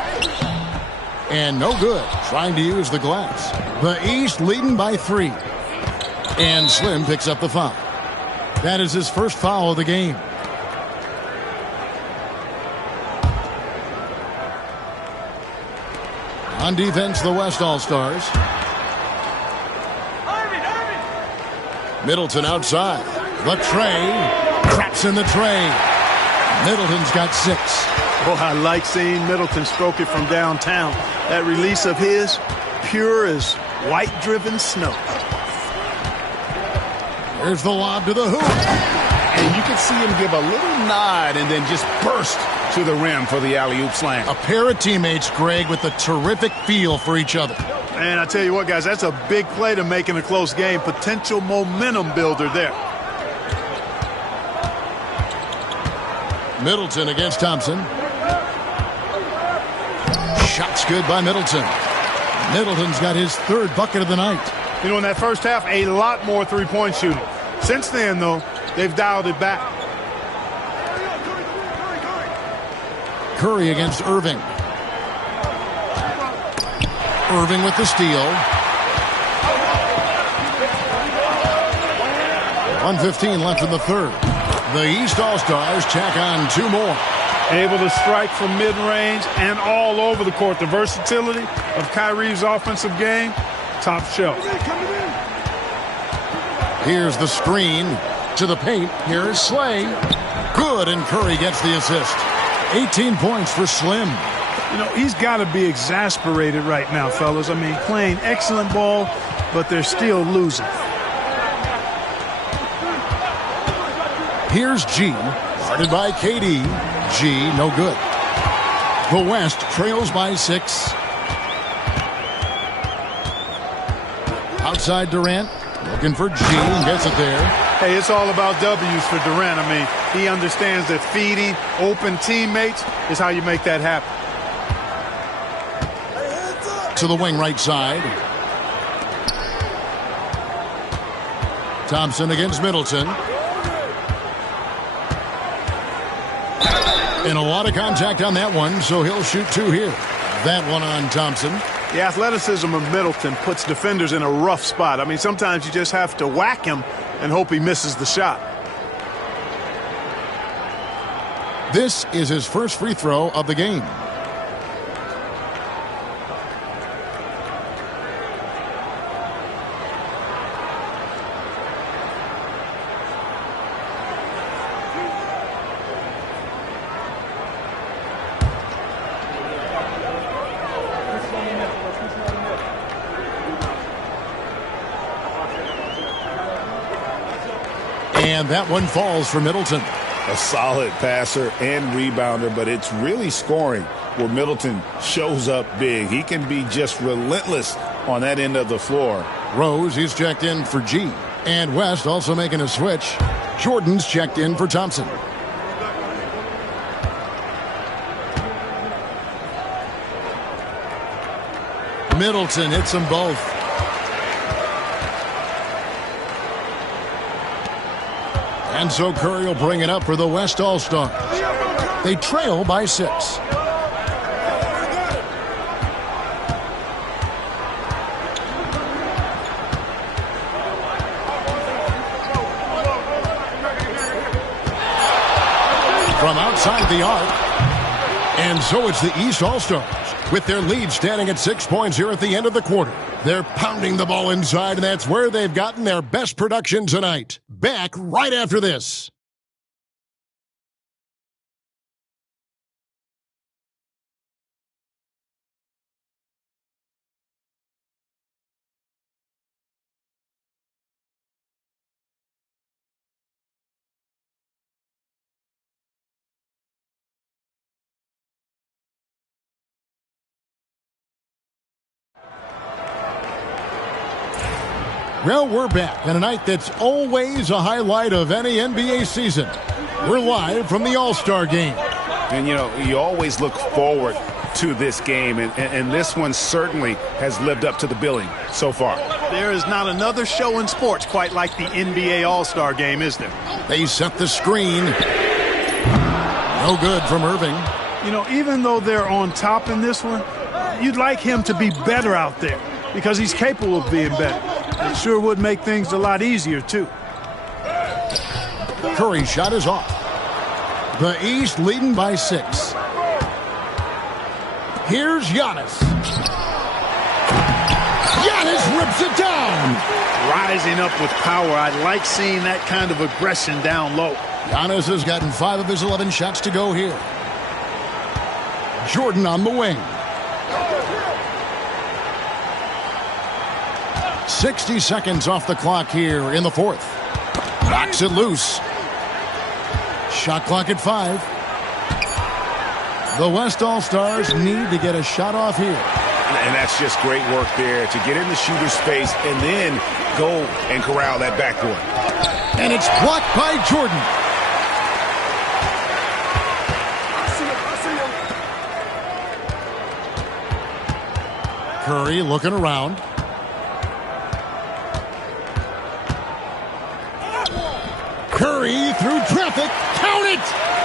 And no good. Trying to use the glass. The East leading by 3. And Slim picks up the foul. That is his first foul of the game. On defense, the West All-Stars. Middleton outside. The tray. Traps in the tray. Middleton's got 6. Well, I like seeing Middleton stroke it from downtown. That release of his, pure as white-driven snow. There's the lob to the hoop. And you can see him give a little nod and then just burst to the rim for the alley-oop slam. A pair of teammates, Greg, with a terrific feel for each other. And I tell you what, guys, that's a big play to make in a close game. Potential momentum builder there. Middleton against Thompson. Shot's good by Middleton. Middleton's got his 3rd bucket of the night. You know, in that first half, a lot more three-point shooting. Since then, though, they've dialed it back. Curry against Irving. Irving with the steal. 1:15 left in the 3rd. The East All-Stars tack on 2 more. Able to strike from mid-range and all over the court. The versatility of Kyrie's offensive game, top shelf. Here's the screen to the paint. Here's Slay. Good, and Curry gets the assist. 18 points for Slim. You know, he's got to be exasperated right now, fellas. I mean, playing excellent ball, but they're still losing. Here's G. Guarded by KD. G, no good. The West trails by 6. Outside Durant. Looking for G and gets it there. Hey, it's all about W's for Durant. I mean, he understands that feeding open teammates is how you make that happen. To the wing right side. Thompson against Middleton. And a lot of contact on that one, so he'll shoot 2 here. That one on Thompson. The athleticism of Middleton puts defenders in a rough spot. I mean, sometimes you just have to whack him and hope he misses the shot. This is his first free throw of the game. And that one falls for Middleton. A solid passer and rebounder, but it's really scoring where Middleton shows up big. He can be just relentless on that end of the floor. Rose, he's checked in for G. And West also making a switch. Jordan's checked in for Thompson. Middleton hits them both. And so Curry will bring it up for the West All-Stars. They trail by 6. From outside the arc. And so it's the East All-Stars with their lead standing at 6 points here at the end of the quarter. They're pounding the ball inside, and that's where they've gotten their best production tonight. Back right after this. Well, we're back on a night that's always a highlight of any NBA season. We're live from the All-Star Game. And, you know, you always look forward to this game, and this one certainly has lived up to the billing so far. There is not another show in sports quite like the NBA All-Star Game, is there? They set the screen. No good from Irving. You know, even though they're on top in this one, you'd like him to be better out there because he's capable of being better. It sure would make things a lot easier, too. Curry's shot is off. The East leading by 6. Here's Giannis. Giannis rips it down. Rising up with power. I like seeing that kind of aggression down low. Giannis has gotten 5 of his 11 shots to go here. Jordan on the wing. 60 seconds off the clock here in the 4th. Knocks it loose. Shot clock at 5. The West All-Stars need to get a shot off here. And that's just great work there to get in the shooter's space and then go and corral that backboard. And it's blocked by Jordan. Curry looking around. Curry through traffic. Count it!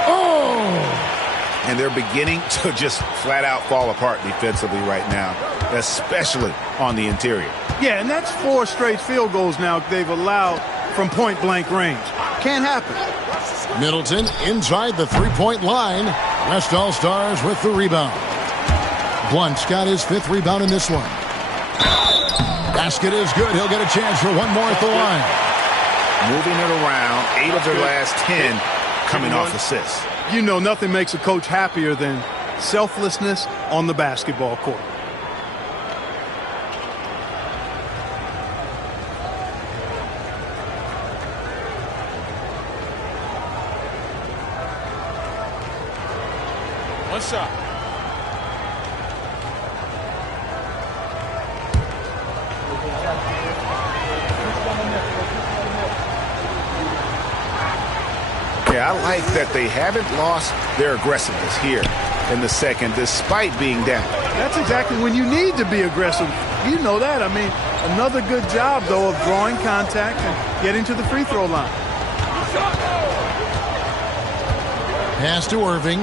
Oh! And they're beginning to just flat out fall apart defensively right now, especially on the interior. Yeah, and that's 4 straight field goals now they've allowed from point-blank range. Can't happen. Middleton inside the three-point line. West All-Stars with the rebound. Blunt's got his 5th rebound in this one. Basket is good. He'll get a chance for one more at the line. Moving it around, 8 of their last 10 coming off assists. You know nothing makes a coach happier than selflessness on the basketball court. One shot. I like that they haven't lost their aggressiveness here in the second, despite being down. That's exactly when you need to be aggressive. You know that. I mean, another good job, though, of drawing contact and getting to the free throw line. Pass to Irving.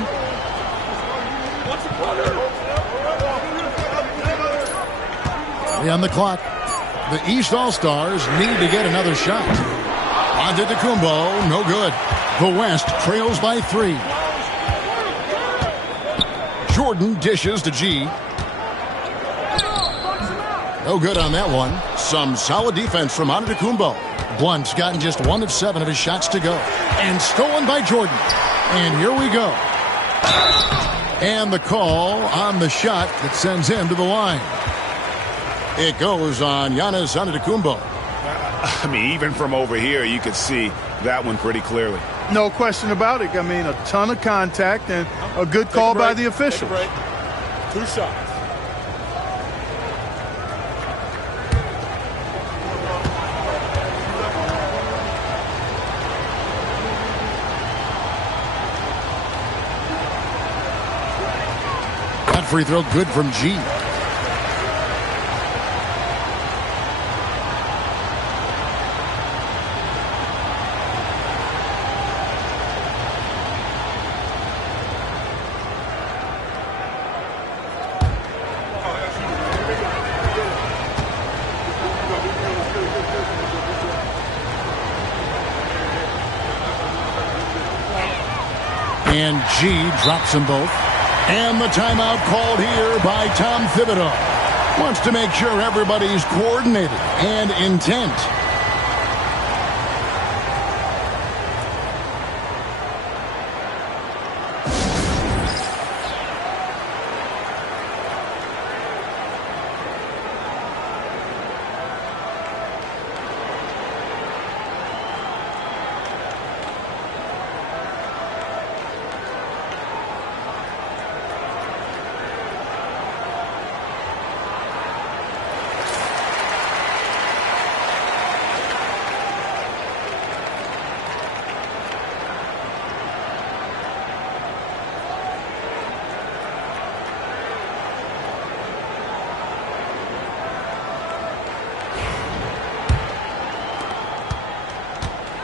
On the clock. The East All-Stars need to get another shot. Antetokounmpo, no good. The West trails by 3. Jordan dishes to G. No good on that one. Some solid defense from Antetokounmpo. Blunt's gotten just 1 of 7 of his shots to go. And stolen by Jordan. And here we go. And the call on the shot that sends him to the line. It goes on Giannis Antetokounmpo. I mean, even from over here, you could see that one pretty clearly. No question about it. I mean, a ton of contact and a good call by the officials. 2 shots. That free throw good from G. And G drops them both. And the timeout called here by Tom Thibodeau. Wants to make sure everybody's coordinated and intent.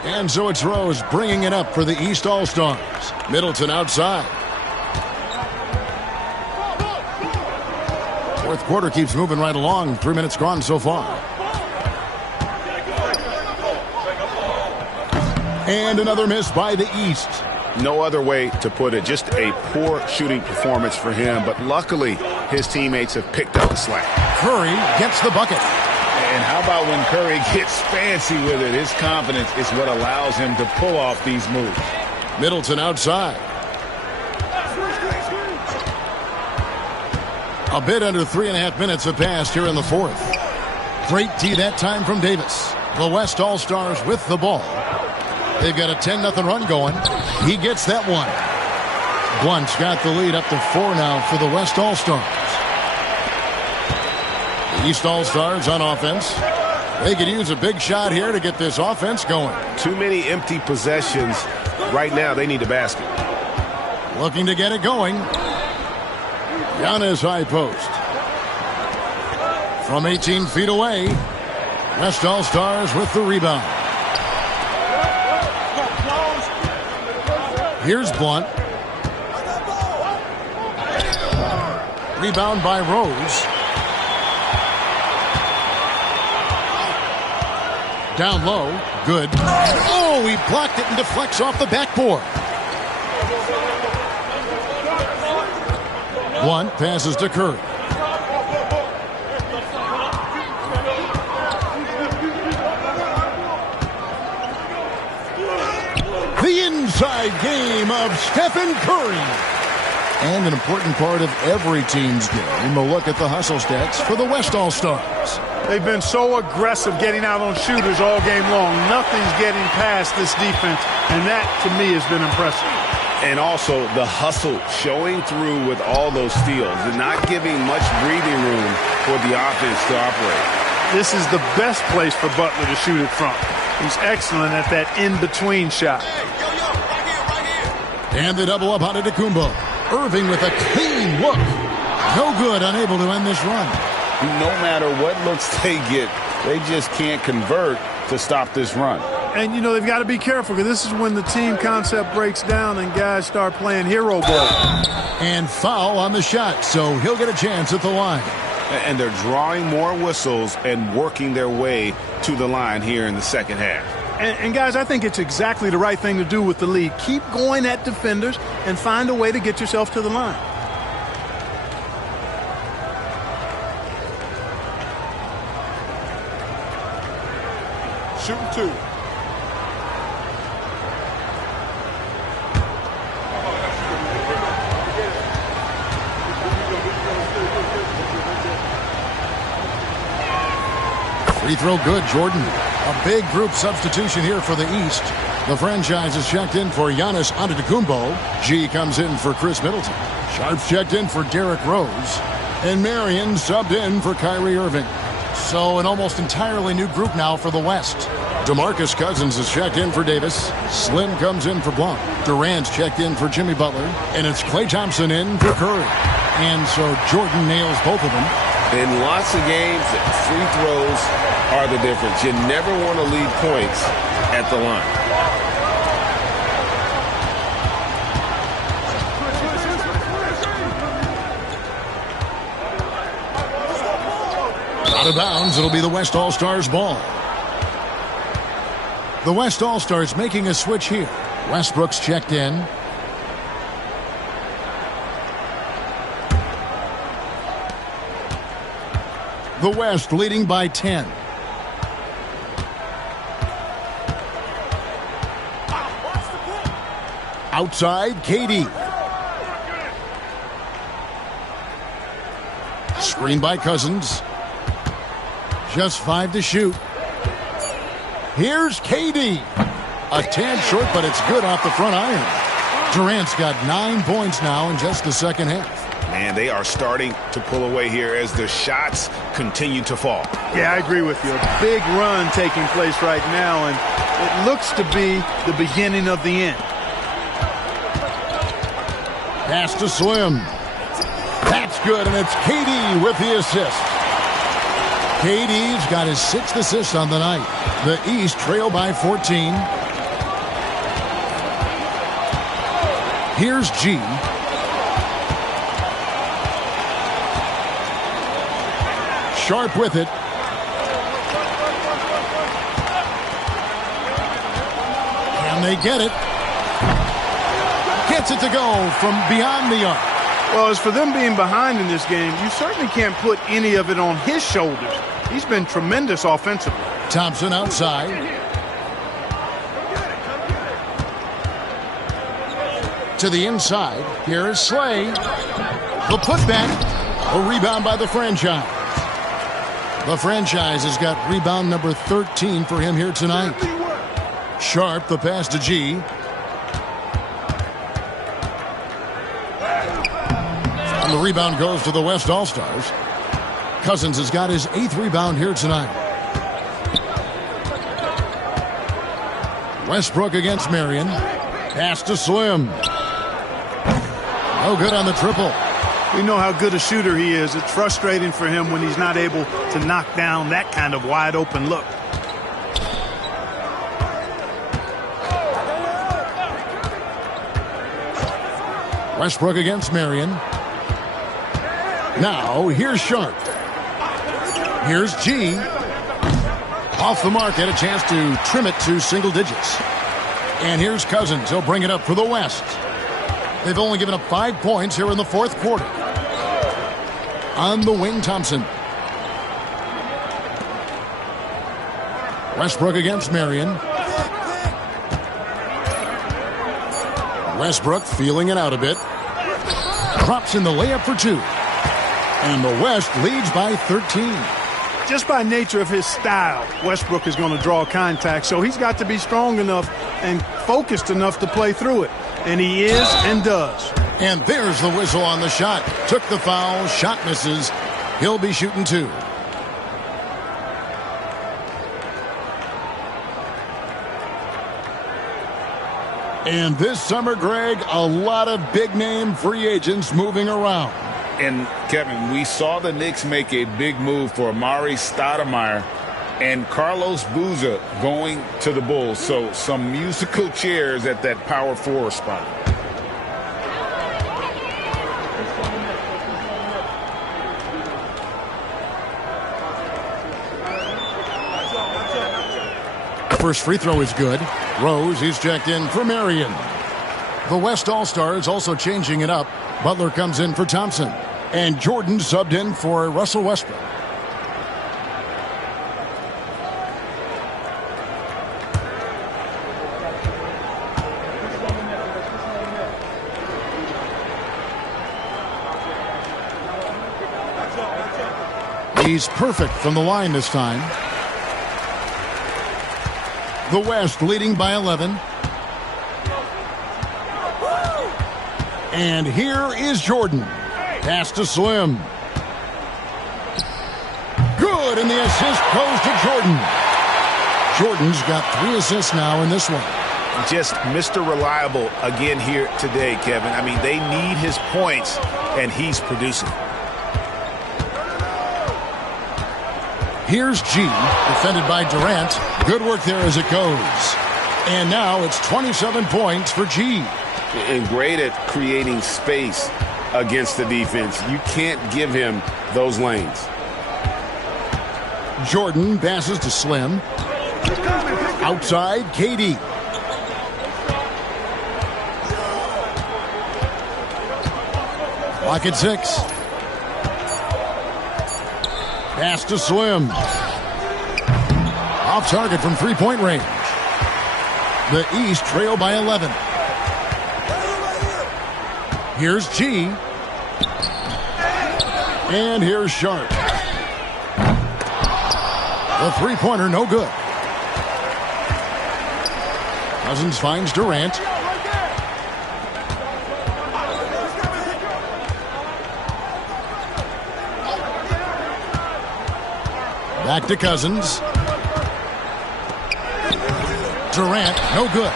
And so it's Rose bringing it up for the East All-Stars. Middleton outside. Fourth quarter keeps moving right along. 3 minutes gone so far. And another miss by the East. No other way to put it. Just a poor shooting performance for him. But luckily, his teammates have picked up the slack. Curry gets the bucket. And how about when Curry gets fancy with it? His confidence is what allows him to pull off these moves. Middleton outside. A bit under 3.5 minutes have passed here in the fourth. Great tee that time from Davis. The West All-Stars with the ball. They've got a 10-0 run going. He gets that one. Blunt's got the lead up to 4 now for the West All-Stars. The East All-Stars on offense. They could use a big shot here to get this offense going. Too many empty possessions. Right now, they need a basket. Looking to get it going. Giannis high post. From 18 feet away. West All-Stars with the rebound. Here's Blunt. Rebound by Rose. Down low. Good. Oh, he blocked it and deflects off the backboard. Blunt passes to Curry. The inside game of Stephen Curry. And an important part of every team's game. We'll look at the hustle stats for the West All-Stars. They've been so aggressive getting out on shooters all game long. Nothing's getting past this defense, and that, to me, has been impressive. And also the hustle showing through with all those steals and not giving much breathing room for the offense to operate. This is the best place for Butler to shoot it from. He's excellent at that in-between shot. And the double up on Antetokounmpo. Irving with a clean look. No good, unable to end this run. No matter what looks they get, they just can't convert to stop this run. And, you know, they've got to be careful because this is when the team concept breaks down and guys start playing hero ball. And foul on the shot, so he'll get a chance at the line. And they're drawing more whistles and working their way to the line here in the second half. And guys, I think it's exactly the right thing to do with the lead. Keep going at defenders and find a way to get yourself to the line. Shooting 2. Free throw good, Jordan. A big group substitution here for the East. The franchise is checked in for Giannis Antetokounmpo. G comes in for Chris Middleton. Sharp's checked in for Derrick Rose. And Marion subbed in for Kyrie Irving. So an almost entirely new group now for the West. DeMarcus Cousins is checked in for Davis. Slim comes in for Blount. Durant's checked in for Jimmy Butler. And it's Klay Thompson in for Curry. And so Jordan nails both of them. In lots of games, free throws are the difference. You never want to leave points at the line. Out of bounds, it'll be the West All-Stars ball. The West All-Stars making a switch here. Westbrook's checked in. The West leading by 10. Outside, KD. Screen by Cousins. Just 5 to shoot. Here's KD. A tad short, but it's good off the front iron. Durant's got 9 points now in just the second half. Man, they are starting to pull away here as the shots continue to fall. Yeah, I agree with you. A big run taking place right now, and it looks to be the beginning of the end. Pass to Slim. That's good, and it's KD with the assist. KD's got his 6th assist on the night. The East trail by 14. Here's G. Sharp with it. Can they get it? Gets it to go from beyond the arc. Well, as for them being behind in this game, you certainly can't put any of it on his shoulders. He's been tremendous offensively. Thompson outside. To the inside. Here is Slay. The putback. A rebound by the franchise. The franchise has got rebound number 13 for him here tonight. Sharp, the pass to G. And the rebound goes to the West All-Stars. Cousins has got his 8th rebound here tonight. Westbrook against Marion. Pass to Slim. No good on the triple. We know how good a shooter he is. It's frustrating for him when he's not able to knock down that kind of wide open look. Westbrook against Marion. Now, here's Sharp. Here's G. Off the mark, had a chance to trim it to single digits. And here's Cousins. He'll bring it up for the West. They've only given up 5 points here in the 4th quarter. On the wing, Thompson. Westbrook against Marion. Westbrook feeling it out a bit. Drops in the layup for 2. And the West leads by 13. Just by nature of his style, Westbrook is going to draw contact, so he's got to be strong enough and focused enough to play through it. And he is and does. And there's the whistle on the shot. Took the foul, shot misses. He'll be shooting 2. And this summer, Greg, a lot of big-name free agents moving around. And, Kevin, we saw the Knicks make a big move for Amari Stoudemire and Carlos Boozer going to the Bulls. So some musical chairs at that power forward spot. First free throw is good. Rose, he's checked in for Marion. The West All-Stars also changing it up. Butler comes in for Thompson. And Jordan subbed in for Russell Westbrook. He's perfect from the line this time. The West leading by 11. And here is Jordan. Pass to Slim. Good, and the assist goes to Jordan. Jordan's got 3 assists now in this one. Just Mr. Reliable again here today, Kevin. I mean, they need his points, and he's producing. Here's G, defended by Durant. Good work there as it goes. And now it's 27 points for G. And great at creating space against the defense. You can't give him those lanes. Jordan passes to Slim. Outside, KD. Clock at 6. Pass to Slim. Off target from three-point range. The East trail by 11. Here's G. And here's Sharp. The three-pointer no good. Cousins finds Durant. Back to Cousins. Durant, no good.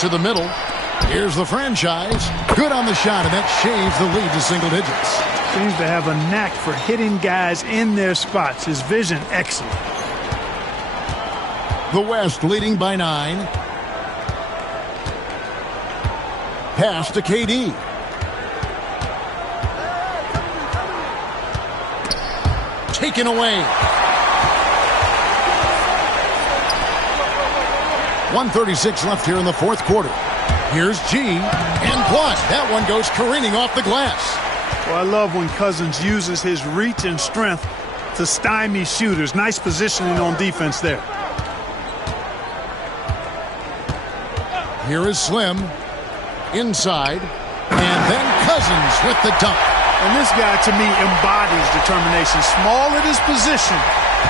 To the middle. Here's the franchise. Good on the shot, and that shaves the lead to single digits. Seems to have a knack for hitting guys in their spots. His vision, excellent. The West leading by 9. Pass to KD. Taken away. 1:36 left here in the fourth quarter. Here's G, and blocked. That one goes careening off the glass. Well, I love when Cousins uses his reach and strength to stymie shooters. Nice positioning on defense there. Here is Slim. Inside. And then Cousins with the dunk. And this guy, to me, embodies determination. Small at his position,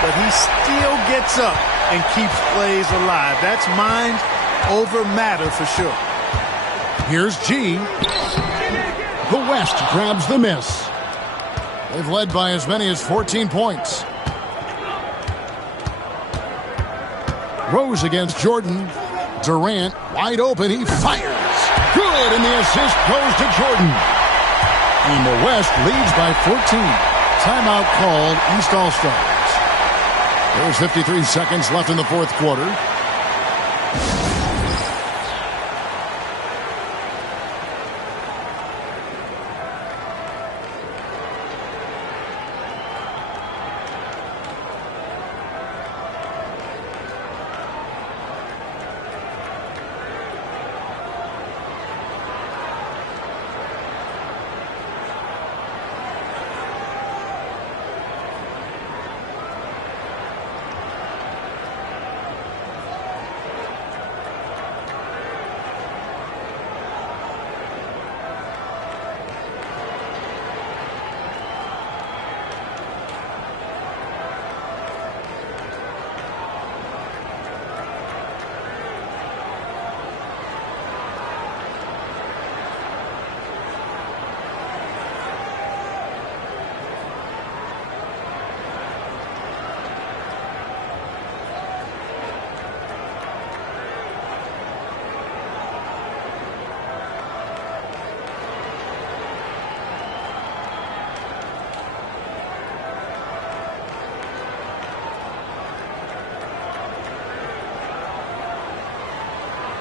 but he still gets up and keeps plays alive. That's mind over matter for sure. Here's G. The West grabs the miss. They've led by as many as 14 points. Rose against Jordan. Durant wide open. He fires. Good, and the assist goes to Jordan. And the West leads by 14. Timeout called, East All-Stars. There's 53 seconds left in the fourth quarter.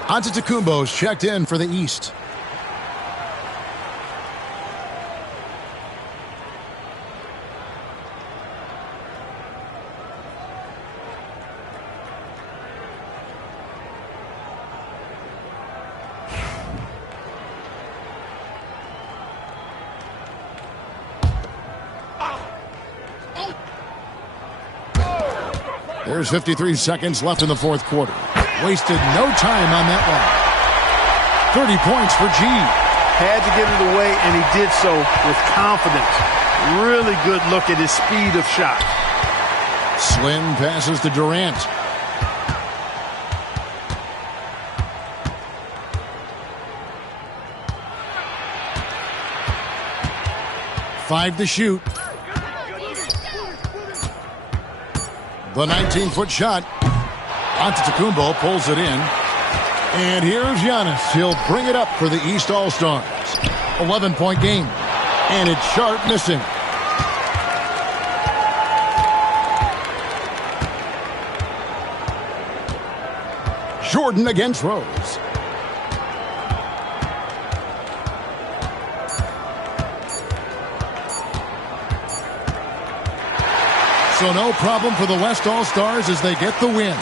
Antetokounmpo's checked in for the East. There's 53 seconds left in the fourth quarter. Wasted no time on that one. 30 points for G. Had to get it away, and he did so with confidence. Really good look at his speed of shot. Slim passes to Durant. Five to shoot. The 19-foot shot. Antetokounmpo pulls it in. And here's Giannis. He'll bring it up for the East All-Stars. 11-point game. And it's Sharp missing. Jordan against Rose. So no problem for the West All-Stars as they get the win.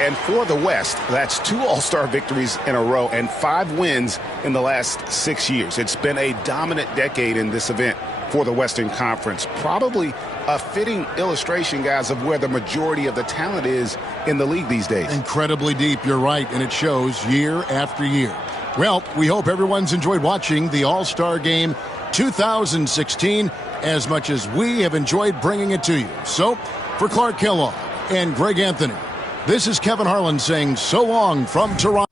And for the West, that's 2 All-Star victories in a row and 5 wins in the last 6 years. It's been a dominant decade in this event for the Western Conference. Probably a fitting illustration, guys, of where the majority of the talent is in the league these days. Incredibly deep, you're right, and it shows year after year. Well, we hope everyone's enjoyed watching the All-Star Game 2016 as much as we have enjoyed bringing it to you. So, for Clark Kellogg and Greg Anthony, this is Kevin Harlan saying so long from Toronto.